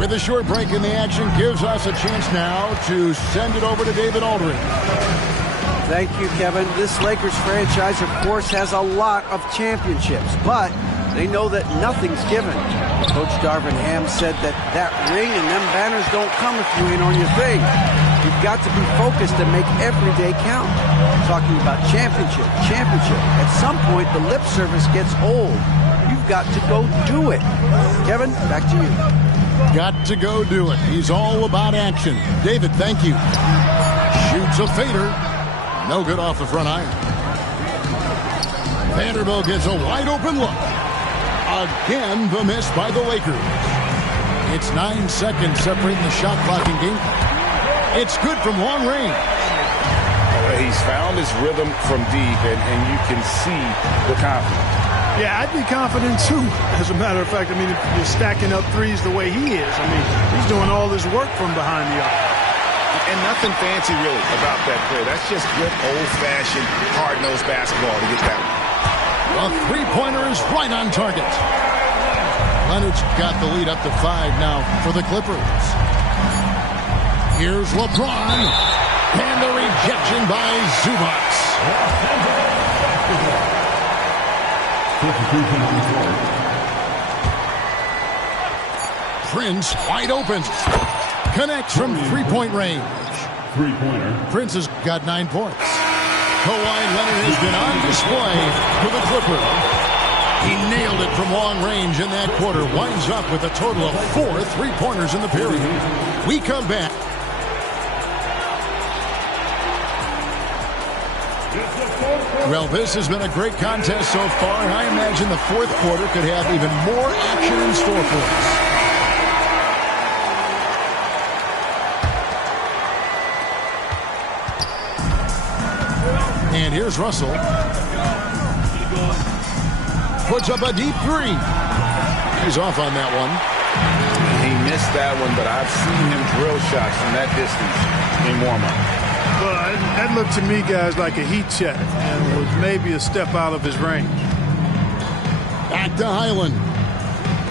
With a short break in the action, gives us a chance now to send it over to David Aldridge. Thank you, Kevin. This Lakers franchise, of course, has a lot of championships, but they know that nothing's given. Coach Darvin Ham said that ring and them banners don't come if you ain't on your thing. You've got to be focused and make every day count. Talking about championship. At some point, the lip service gets old. You've got to go do it. Kevin, back to you. Got to go do it. He's all about action. David, thank you. Shoots a fader. No good off the front iron. Vanderbilt gets a wide open look. Again, the miss by the Lakers. It's 9 seconds separating the shot clock and game. It's good from long range. He's found his rhythm from deep, and you can see the confidence. Yeah, I'd be confident too. As a matter of fact, I mean, if you're stacking up threes the way he is, I mean, he's doing all his work from behind the arc. And nothing fancy really about that play. That's just good old-fashioned, hard-nosed basketball to get that one. A three-pointer is right on target. Leonard's got the lead up to 5 now for the Clippers. Here's LeBron. And the rejection by Zubac. Prince wide open. Connects from three-point range. Three-pointer. Prince has got 9 points. Kawhi Leonard has been on display for the Clippers. He nailed it from long range in that quarter. Winds up with a total of 4 3-pointers in the period. We come back. Well, this has been a great contest so far, and I imagine the fourth quarter could have even more action in store for us. And here's Russell. Puts up a deep three. He's off on that one. He missed that one, but I've seen him drill shots from that distance in warm-up. Well, that looked to me, guys, like a heat check and was maybe a step out of his range. Back to Highland.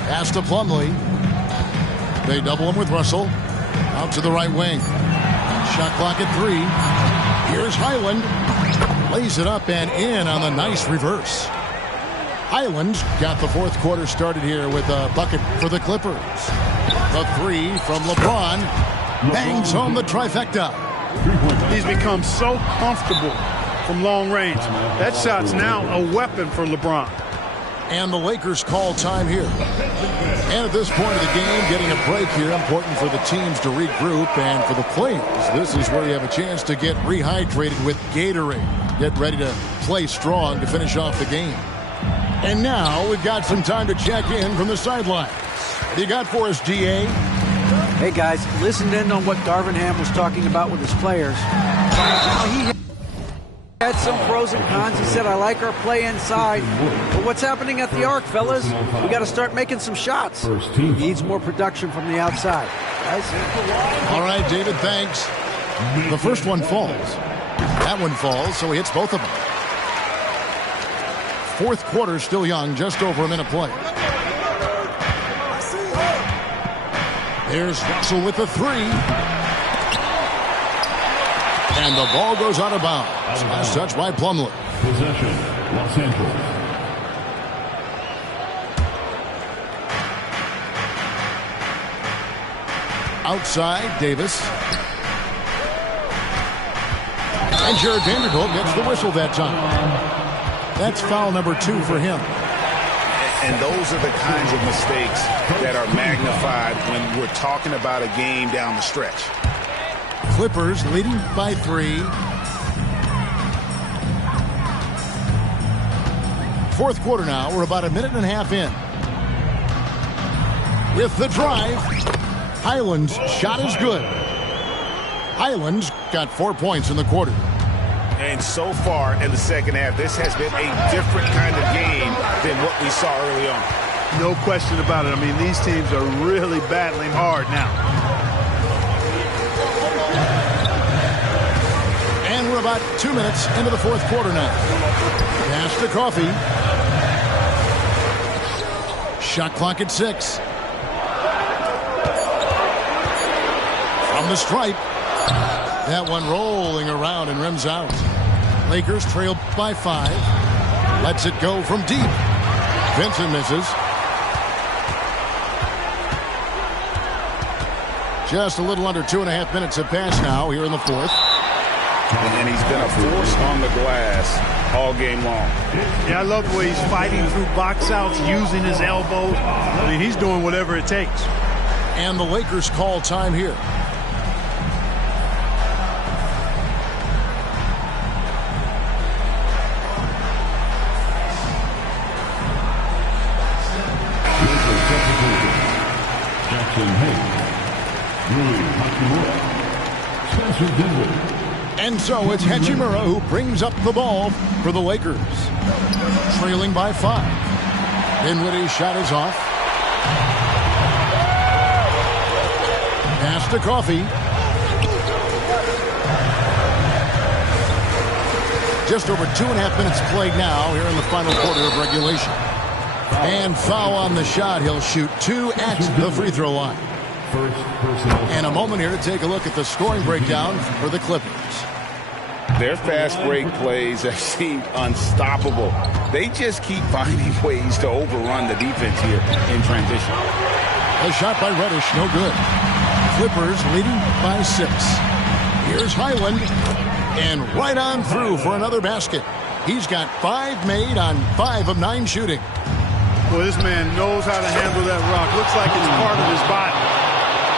Pass to Plumlee. They double him with Russell. Out to the right wing. Shot clock at 3. Here's Highland. Lays it up and in on the nice reverse. Highland got the fourth quarter started here with a bucket for the Clippers. The 3 from LeBron. Bangs home the trifecta. He's become so comfortable from long range. That shot's now a weapon for LeBron. And the Lakers call time here. And at this point of the game, getting a break here, important for the teams to regroup. And for the players, this is where you have a chance to get rehydrated with Gatorade. Get ready to play strong to finish off the game. And now we've got some time to check in from the sidelines. What do you got for us, GA? Hey, guys, listened in on what Darvin Ham was talking about with his players. He had some pros and cons. He said, I like our play inside. But what's happening at the arc, fellas? We got to start making some shots. He needs more production from the outside. All right, David, thanks. The first one falls. That one falls, so he hits both of them. Fourth quarter still young, just over a minute play. There's Russell with the 3. And the ball goes out of bounds. Last touch by Plumlee. Possession, Los Angeles. Outside, Davis. And Jared Vanderbilt gets the whistle that time. That's foul number 2 for him. And those are the kinds of mistakes that are magnified when we're talking about a game down the stretch. Clippers leading by 3. Fourth quarter now. We're about a minute and a half in. With the drive, Highland's shot is good. Highland's got 4 points in the quarter. And so far in the second half, this has been a different kind of game than what we saw early on. No question about it. I mean, these teams are really battling hard now. And we're about 2 minutes into the fourth quarter now. Pass to Coffey. Shot clock at 6. From the stripe. That one rolling around and rims out. Lakers trail by 5. Lets it go from deep. Vincent misses. Just a little under 2.5 minutes have passed now here in the fourth. And he's been a force on the glass all game long. Yeah, I love the way he's fighting through box outs, using his elbows. I mean, he's doing whatever it takes. And the Lakers call time here. And so it's Hachimura who brings up the ball for the Lakers. Trailing by 5. Dinwiddie's shot is off. Pass to Coffey. Just over 2.5 minutes played now here in the final quarter of regulation. And foul on the shot. He'll shoot 2 at the free throw line. And a moment here to take a look at the scoring breakdown for the Clippers. Their fast break plays have seemed unstoppable. They just keep finding ways to overrun the defense here in transition. A shot by Reddish, no good. Clippers leading by 6. Here's Highland. And right on through for another basket. He's got 5 made on 5 of 9 shooting. Boy, this man knows how to handle that rock. Looks like it's part of his body.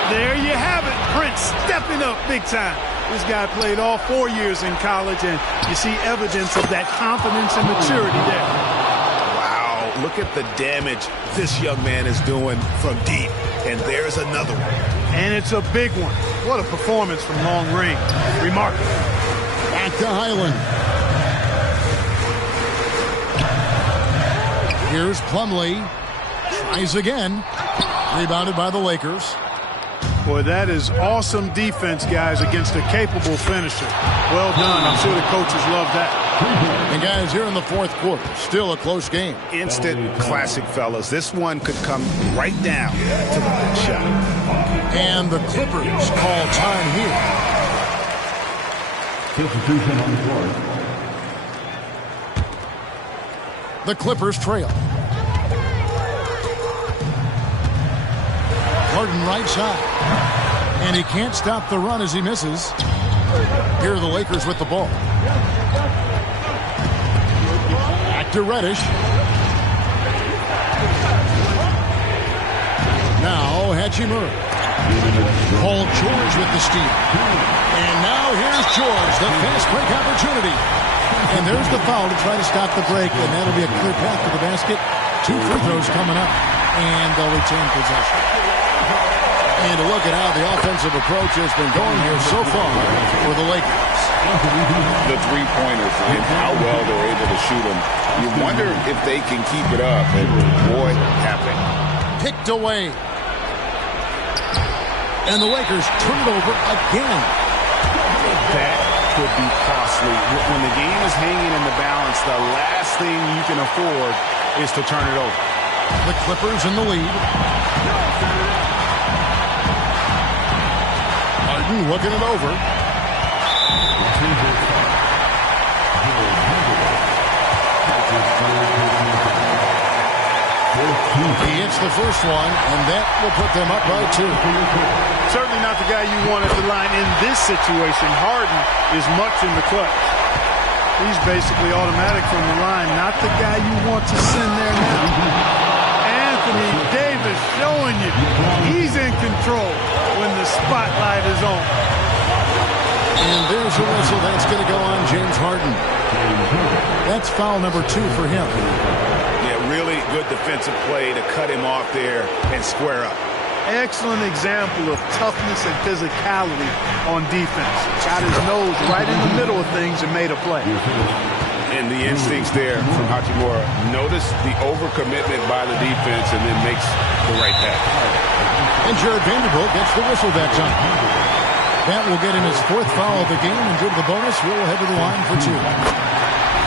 There you have it. Prince stepping up big time. This guy played all 4 years in college, and you see evidence of that confidence and maturity there. Wow, look at the damage this young man is doing from deep. And there's another one. And it's a big one. What a performance from long range. Remarkable. Back to Highland. Here's Plumlee. Tries again. Rebounded by the Lakers. Boy, that is awesome defense, guys, against a capable finisher. Well done. I'm sure the coaches love that. And, guys, here in the fourth quarter, still a close game. Instant classic, fellas. This one could come right down to the last shot. And the Clippers call time here. Substitution on the court. The Clippers trail. Harden right side. And he can't stop the run as he misses. Here are the Lakers with the ball. Back to Reddish. Now Hachimura. Paul George with the steal. And now here's George, the fast break opportunity. And there's the foul to try to stop the break, and that'll be a clear path to the basket. 2 free throws coming up, and they'll retain possession. And to look at how the offensive approach has been going here so far for the Lakers. The three-pointers and how well they're able to shoot them. You wonder if they can keep it up, and boy, happened. Picked away. And the Lakers turn it over again. That could be costly. When the game is hanging in the balance, the last thing you can afford is to turn it over. The Clippers in the lead. Harden looking it over. He hits the first one, and that will put them up by 2. Certainly not the guy you want at the line in this situation. Harden is much in the clutch. He's basically automatic from the line, not the guy you want to send there now. Anthony Davis showing you he's in control when the spotlight is on. And there's a whistle. That's going to go on James Harden. That's foul number 2 for him. Really good defensive play to cut him off there and square up. Excellent example of toughness and physicality on defense. Got his nose right in the middle of things and made a play. And the instincts there from Hachimura. Notice the overcommitment by the defense and then makes the right pass. And Jared Vanderbilt gets the whistle that time. That will get him his 4th foul of the game, and due to the bonus, we'll head to the line for 2.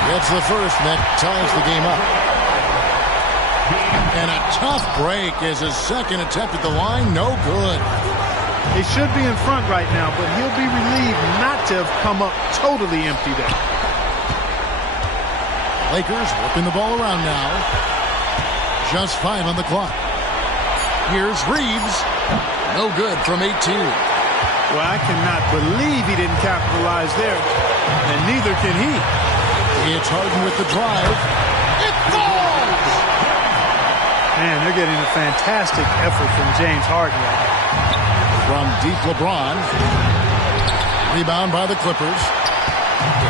That's the first, and that ties the game up. And a tough break as his second attempt at the line, no good. He should be in front right now, but he'll be relieved not to have come up totally empty there. Lakers working the ball around now. Just 5 on the clock. Here's Reeves. No good from 18. Well, I cannot believe he didn't capitalize there, and neither can he. It's Harden with the drive. It falls! Man, they're getting a fantastic effort from James Harden. From deep LeBron. Rebound by the Clippers.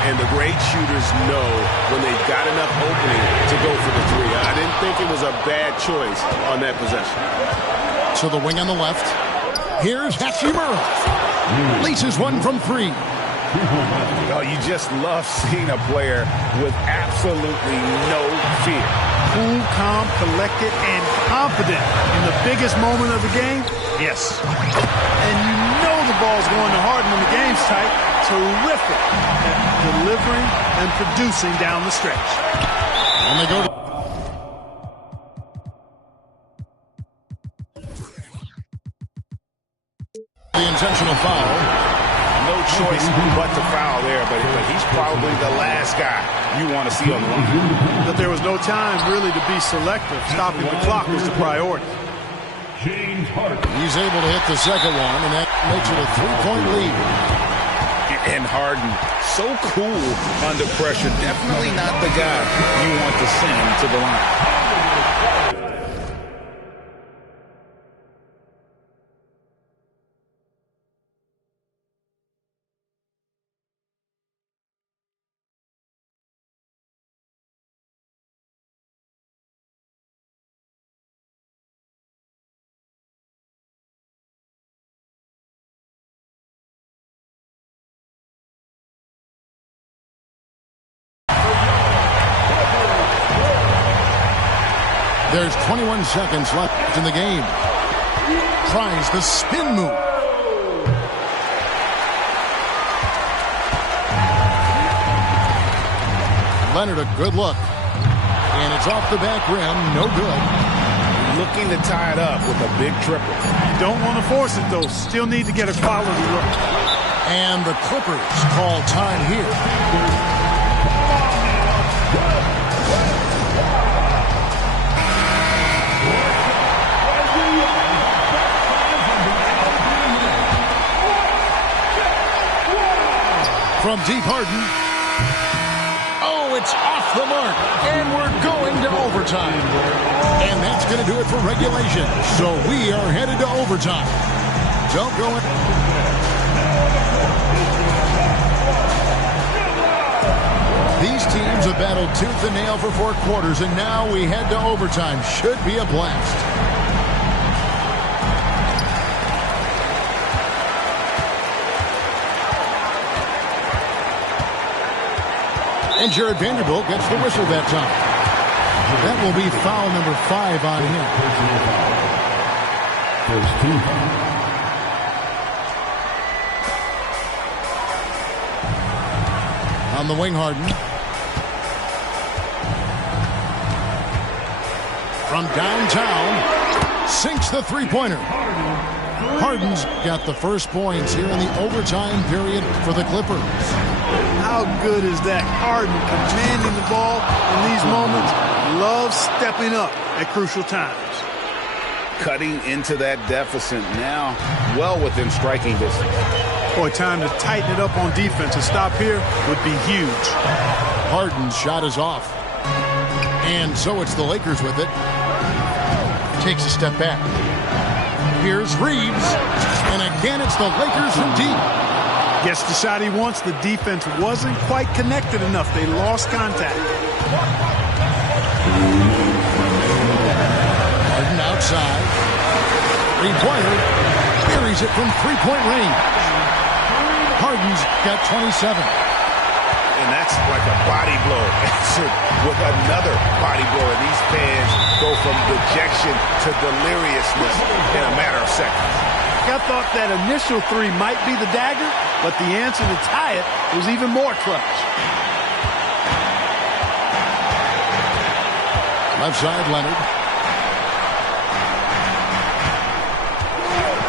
And the great shooters know when they've got enough opening to go for the 3. I didn't think it was a bad choice on that possession. To the wing on the left. Here's Hachimura. Laces one from 3. Oh, you just love seeing a player with absolutely no fear. Cool, calm, collected, and confident in the biggest moment of the game? Yes. And you know the ball's going to Harden when the game's tight. Terrific at delivering and producing down the stretch. And they go to the intentional foul. No choice but to foul there, but he's probably the last guy you want to see on the line. But there was no time really to be selective. Stopping the clock was the priority. James Harden. He's able to hit the second one, and that makes it a 3-point lead. And Harden, so cool under pressure. Definitely not the guy you want to send to the line. There's 21 seconds left in the game. Tries the spin move. Leonard, a good look. And it's off the back rim. No good. Looking to tie it up with a big triple. You don't want to force it, though. Still need to get a quality look. And the Clippers call time here. From deep, Harden. Oh, it's off the mark. And we're going to overtime. And that's going to do it for regulation. So we are headed to overtime. Don't go in. These teams have battled tooth and nail for 4 quarters, and now we head to overtime. Should be a blast. And Jared Vanderbilt gets the whistle that time. That will be foul number 5 on him. First team. On the wing, Harden. From downtown, sinks the three-pointer. Harden's got the first points here in the overtime period for the Clippers. How good is that? Harden commanding the ball in these moments. Loves stepping up at crucial times. Cutting into that deficit now, well within striking distance. Boy, time to tighten it up on defense. A stop here would be huge. Harden's shot is off. And so it's the Lakers with it. Takes a step back. Here's Reeves. And again, it's the Lakers from deep. Gets the shot he wants. The defense wasn't quite connected enough. They lost contact. Harden outside. Three-pointer. Buries it from three-point range. Harden's got 27. And that's like a body blow answered with another body blow. And these fans go from dejection to deliriousness in a matter of seconds. I thought that initial three might be the dagger, but the answer to tie it was even more clutch. Left side, Leonard.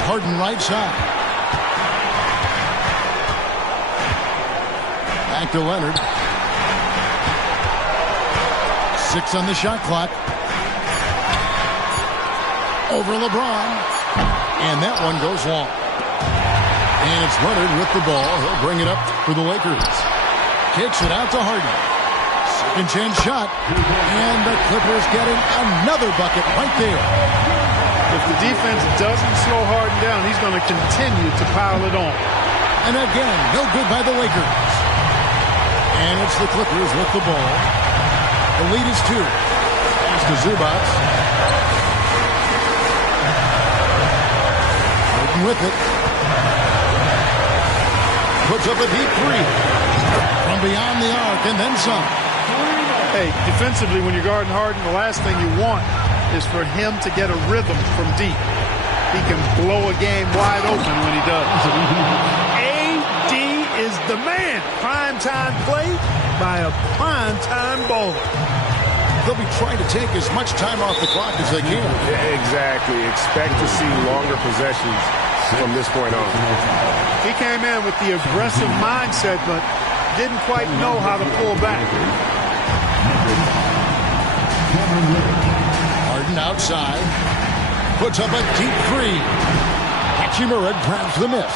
Harden right side. Back to Leonard. 6 on the shot clock. Over LeBron. And that one goes long. And it's Leonard with the ball. He'll bring it up for the Lakers. Kicks it out to Harden. Second chance shot. And the Clippers getting another bucket right there. If the defense doesn't slow Harden down, he's going to continue to pile it on. And again, no good by the Lakers. And it's the Clippers with the ball. The lead is 2. Pass to Zubac. With it. Puts up a deep 3 from beyond the arc and then some. Hey, defensively, when you're guarding Harden, the last thing you want is for him to get a rhythm from deep. He can blow a game wide open when he does. AD is the man. Primetime play by a primetime bowler. They'll be trying to take as much time off the clock as they can. Yeah, exactly. Expect to see longer possessions from this point on. He came in with the aggressive mindset, but didn't quite know how to pull back. Harden outside. Puts up a deep 3. Hachimura grabs the miss.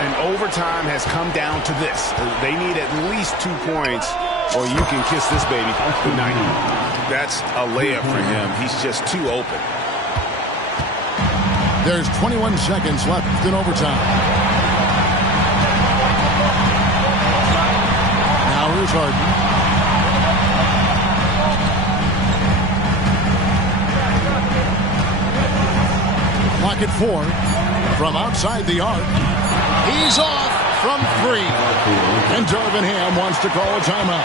And overtime has come down to this. They need at least 2 points, or you can kiss this baby goodnight. That's a layup for him. He's just too open. There's 21 seconds left in overtime. Now here's Harden. Clock at 4. From outside the arc. He's off from 3. And Darvin Ham wants to call a timeout.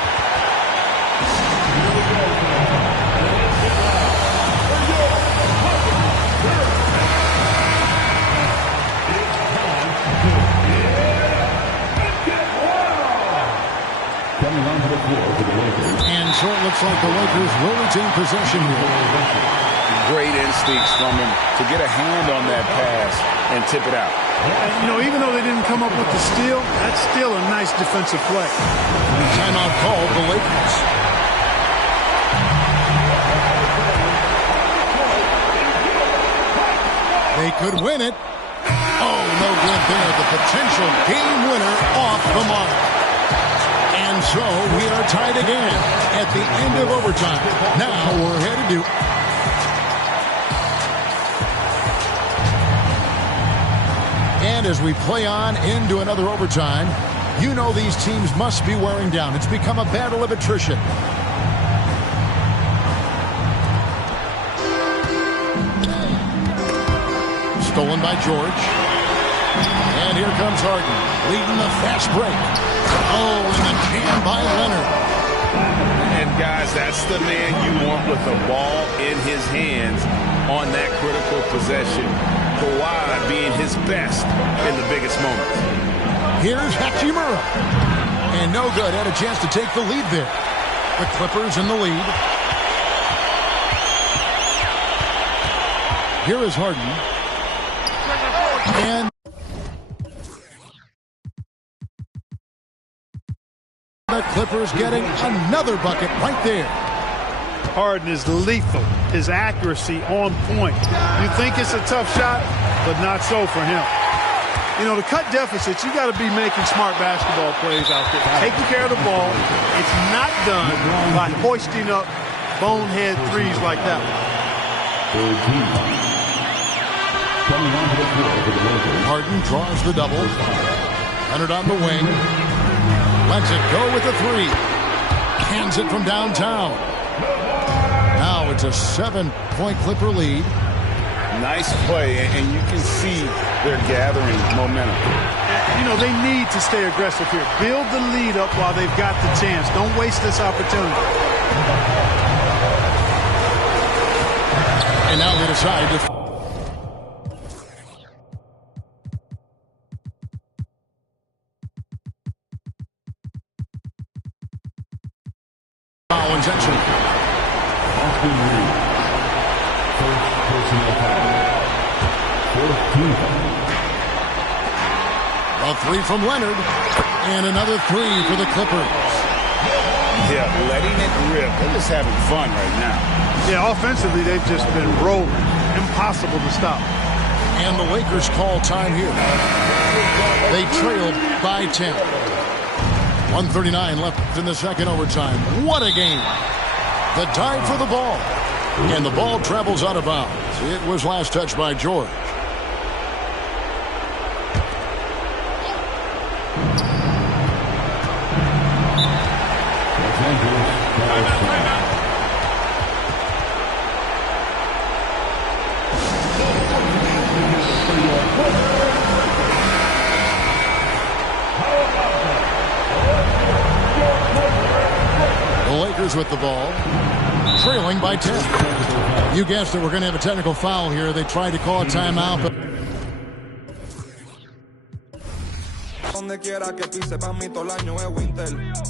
so it looks like the Lakers will retain possession here. Great instincts from him to get a hand on that pass and tip it out. And, even though they didn't come up with the steal, that's still a nice defensive play. Timeout called the Lakers. They could win it. Oh, no good there. The potential game winner off the mark. And so we are tied again at the end of overtime. Now we're headed to... And as we play on into another overtime, you know these teams must be wearing down. It's become a battle of attrition. Stolen by George. And here comes Harden, leading the fast break. Oh, and the jam by Leonard. And guys, that's the man you want with the ball in his hands on that critical possession. Kawhi being his best in the biggest moments. Here's Hachimura. And no good. Had a chance to take the lead there. The Clippers in the lead. Here is Harden. And the Clippers getting another bucket right there. Harden is lethal. His accuracy on point. You think it's a tough shot, but not so for him. To cut deficits, you got to be making smart basketball plays out there. Taking care of the ball. It's not done by hoisting up bonehead threes like that one. Harden draws the double. Leonard on the wing. Lets it go with the three. Hands it from downtown. Now it's a 7-point Clipper lead. Nice play, and you can see they're gathering momentum. They need to stay aggressive here. Build the lead up while they've got the chance. Don't waste this opportunity. And now they decide to... foul intentional. Austin Reed. First personal foul. 14. A three from Leonard. And another three for the Clippers. Yeah, letting it rip. They're just having fun right now. Yeah, offensively, they've just been rolling. Impossible to stop. And the Lakers call time here. They trailed by 10. 1:39 left in the second overtime. What a game. The dive for the ball. And the ball travels out of bounds. It was last touched by George. With the ball, trailing by 10. You guessed it, we're going to have a technical foul here. They tried to call a timeout, but... Donde quiera que pise, pa' mí todo el año es winter.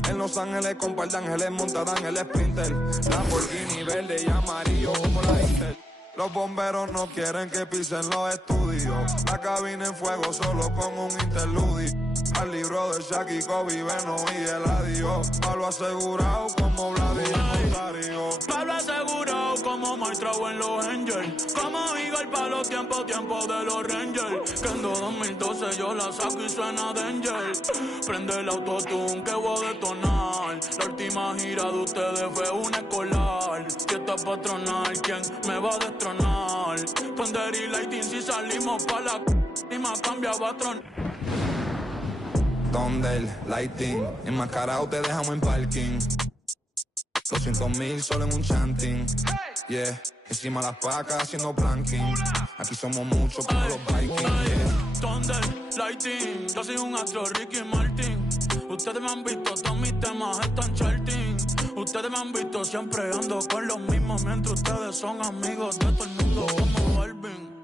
En Los Ángeles con par de ángeles montada en el Sprinter. Lamborghini verde y amarillo como la Inter. Los bomberos no quieren que pisen los estudios. La cabina en fuego solo con un interludio. Al libro de Shaq y Kobe, Beno y Eladio. Palo asegurado como Vladimir Rosario. Palo asegurado como Maestrao en los Angels. Como Eagle para los tiempos de los Rangers. Que en 2012 yo la saco y suena Danger. Prende el autotune que voy a detonar. La última gira de ustedes fue una escolar. Si esta patronal, ¿quién me va a destronar? Ponder y lighting si salimos pa' la y más cambia patrón. Donde el lighting enmascarado te dejamos en parking. 200,000 solo en un chanting. Yeah, encima las pacas haciendo planking. Aquí somos muchos como los Vikings. Yeah. Donde el lighting, yo soy un astro Ricky Martin. Ustedes me han visto, todos mis temas están charting. Ustedes me han visto siempre ando con los mismos mientras ustedes son amigos de todo el mundo como Balvin.